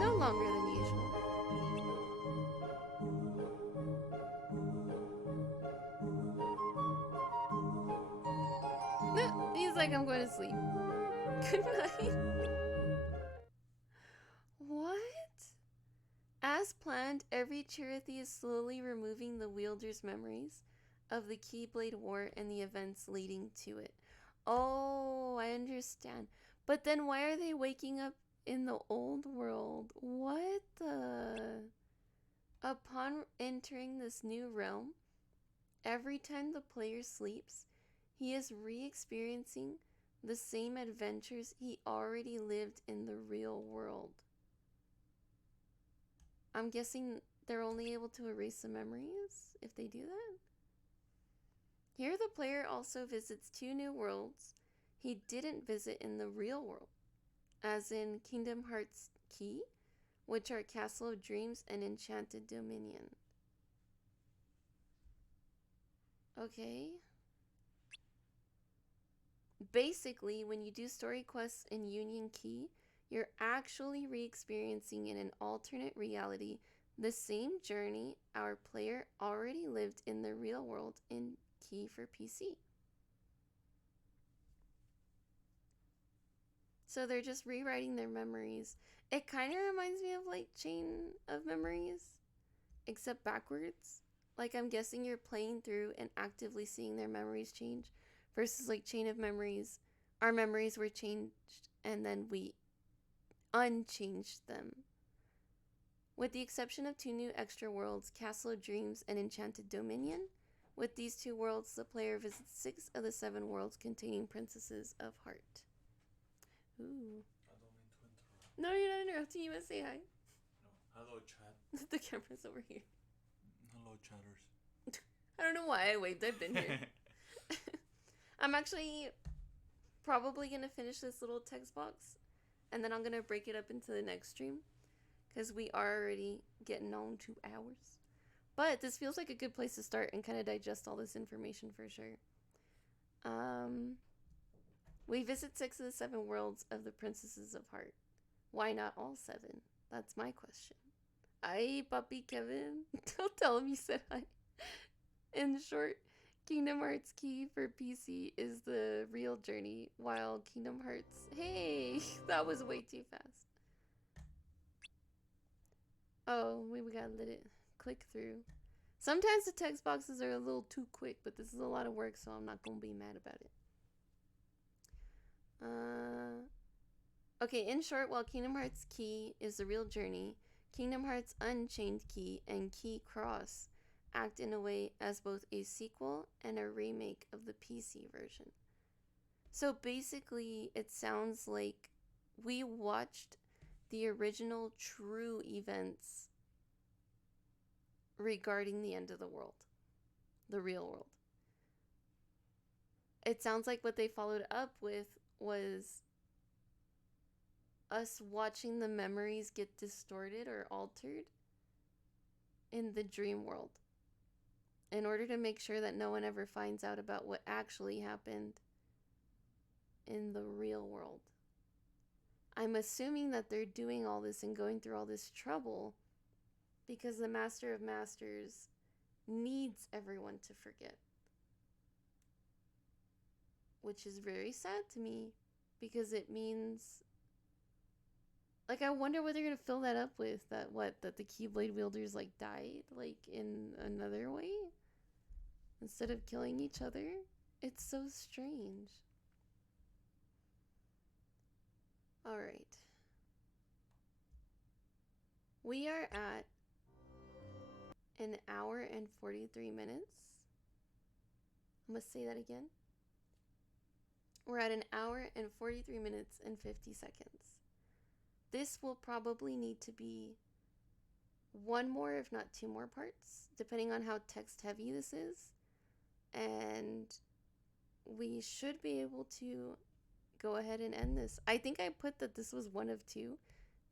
No longer than usual. He's like, I'm going to sleep. Good night. What? As planned, every Chirithy is slowly removing the wielder's memories of the Keyblade War and the events leading to it. Oh, I understand. But then why are they waking up in the old world? What the? Upon entering this new realm, every time the player sleeps, he is re-experiencing the same adventures he already lived in the real world. I'm guessing they're only able to erase the memories if they do that? Here the player also visits 2 new worlds he didn't visit in the real world, as in Kingdom Hearts Key, which are Castle of Dreams and Enchanted Dominion. Okay. Basically, when you do story quests in Union Key, you're actually re-experiencing in an alternate reality the same journey our player already lived in the real world in Key for PC. So they're just rewriting their memories. It kind of reminds me of like Chain of Memories, except backwards. Like I'm guessing you're playing through and actively seeing their memories change versus like Chain of Memories. Our memories were changed and then we unchanged them. With the exception of 2 new extra worlds, Castle of Dreams and Enchanted Dominion, with these 2 worlds, the player visits 6 of the 7 worlds containing Princesses of Heart. Ooh. I don't mean to interrupt. No, you're not interrupting. You must say hi. No. Hello, chat. The camera's over here. Hello, chatters. I don't know why I waved. I've been here. I'm actually probably going to finish this little text box, and then I'm going to break it up into the next stream, because we are already getting on 2 hours. But this feels like a good place to start and kind of digest all this information for sure. We visit 6 of the 7 worlds of the Princesses of Heart. Why not all 7? That's my question. Aye, Puppy Kevin. Don't tell him you said hi. In short, Kingdom Hearts Key for PC is the real journey, while Kingdom Hearts... Hey, that was way too fast. Oh, we gotta let it click through. Sometimes the text boxes are a little too quick, but this is a lot of work, so I'm not gonna be mad about it. Okay, in short, while Kingdom Hearts Key is the real journey, Kingdom Hearts Unchained Key and Key Cross act in a way as both a sequel and a remake of the PC version. So basically, it sounds like we watched the original true events regarding the end of the world, the real world. It sounds like what they followed up with was us watching the memories get distorted or altered in the dream world in order to make sure that no one ever finds out about what actually happened in the real world. I'm assuming that they're doing all this and going through all this trouble because the Master of Masters needs everyone to forget. Which is very sad to me because it means... Like, I wonder what they're going to fill that up with. That the Keyblade wielders, like, died, like, in another way? Instead of killing each other? It's so strange. Alright. We are at an hour and 43 minutes. I'm gonna say that again. We're at an hour and 43 minutes and 50 seconds. This will probably need to be 1 more, if not 2 more parts, depending on how text heavy this is. And we should be able to go ahead and end this. I think I put that this was 1 of 2.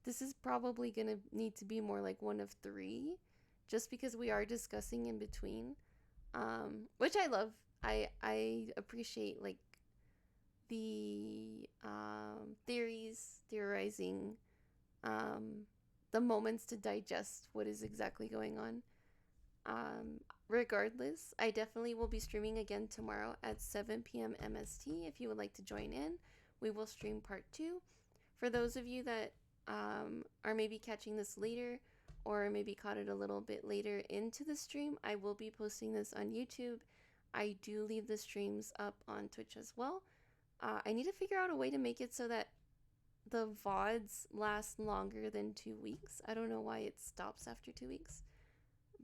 This is probably going to need to be more like 1 of 3, just because we are discussing in between, which I love. I appreciate, like, the theorizing, the moments to digest what is exactly going on. Regardless, I definitely will be streaming again tomorrow at 7 p.m. MST. If you would like to join in, we will stream part 2. For those of you that are maybe catching this later or maybe caught it a little bit later into the stream, I will be posting this on YouTube. I do leave the streams up on Twitch as well. I need to figure out a way to make it so that the VODs last longer than 2 weeks. I don't know why it stops after 2 weeks.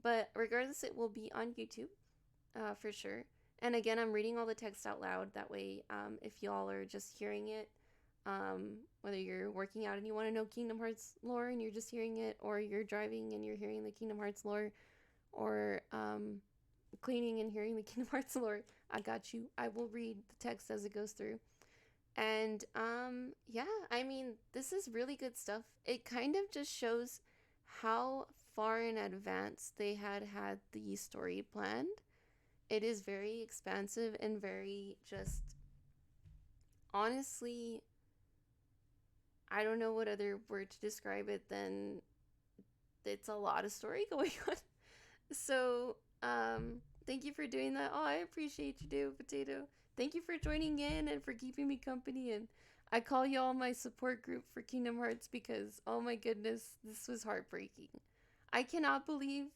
But regardless, it will be on YouTube for sure. And again, I'm reading all the text out loud. That way, if y'all are just hearing it, whether you're working out and you want to know Kingdom Hearts lore and you're just hearing it, or you're driving and you're hearing the Kingdom Hearts lore, or cleaning and hearing the Kingdom Hearts lore, I got you. I will read the text as it goes through. And yeah, I mean, this is really good stuff. It kind of just shows how far in advance they had the story planned. It is very expansive and very just, honestly, I don't know what other word to describe it than it's a lot of story going on. So, thank you for doing that. Oh, I appreciate you, too, Potato. Thank you for joining in and for keeping me company. And I call y'all my support group for Kingdom Hearts because, oh my goodness, this was heartbreaking. I cannot believe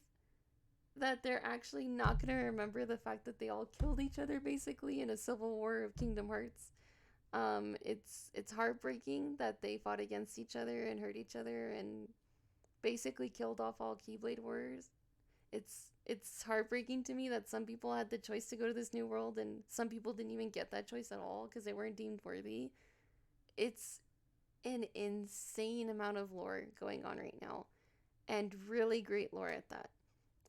that they're actually not going to remember the fact that they all killed each other, basically, in a civil war of Kingdom Hearts. It's heartbreaking that they fought against each other and hurt each other and basically killed off all Keyblade warriors. It's heartbreaking to me that some people had the choice to go to this new world and some people didn't even get that choice at all because they weren't deemed worthy. It's an insane amount of lore going on right now, and really great lore at that.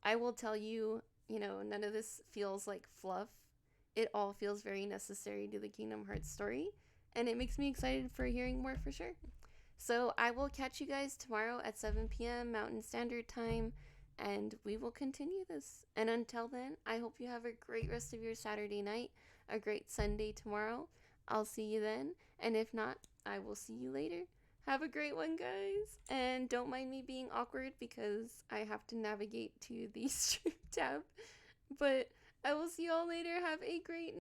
I will tell you, none of this feels like fluff. It all feels very necessary to the Kingdom Hearts story, and it makes me excited for hearing more for sure. So I will catch you guys tomorrow at 7 p.m. Mountain Standard Time. and we will continue this. And until then, I hope you have a great rest of your Saturday night, a great Sunday tomorrow. I'll see you then, and if not, I will see you later. Have a great one, guys, and don't mind me being awkward because I have to navigate to the stream tab. But I will see you all later. Have a great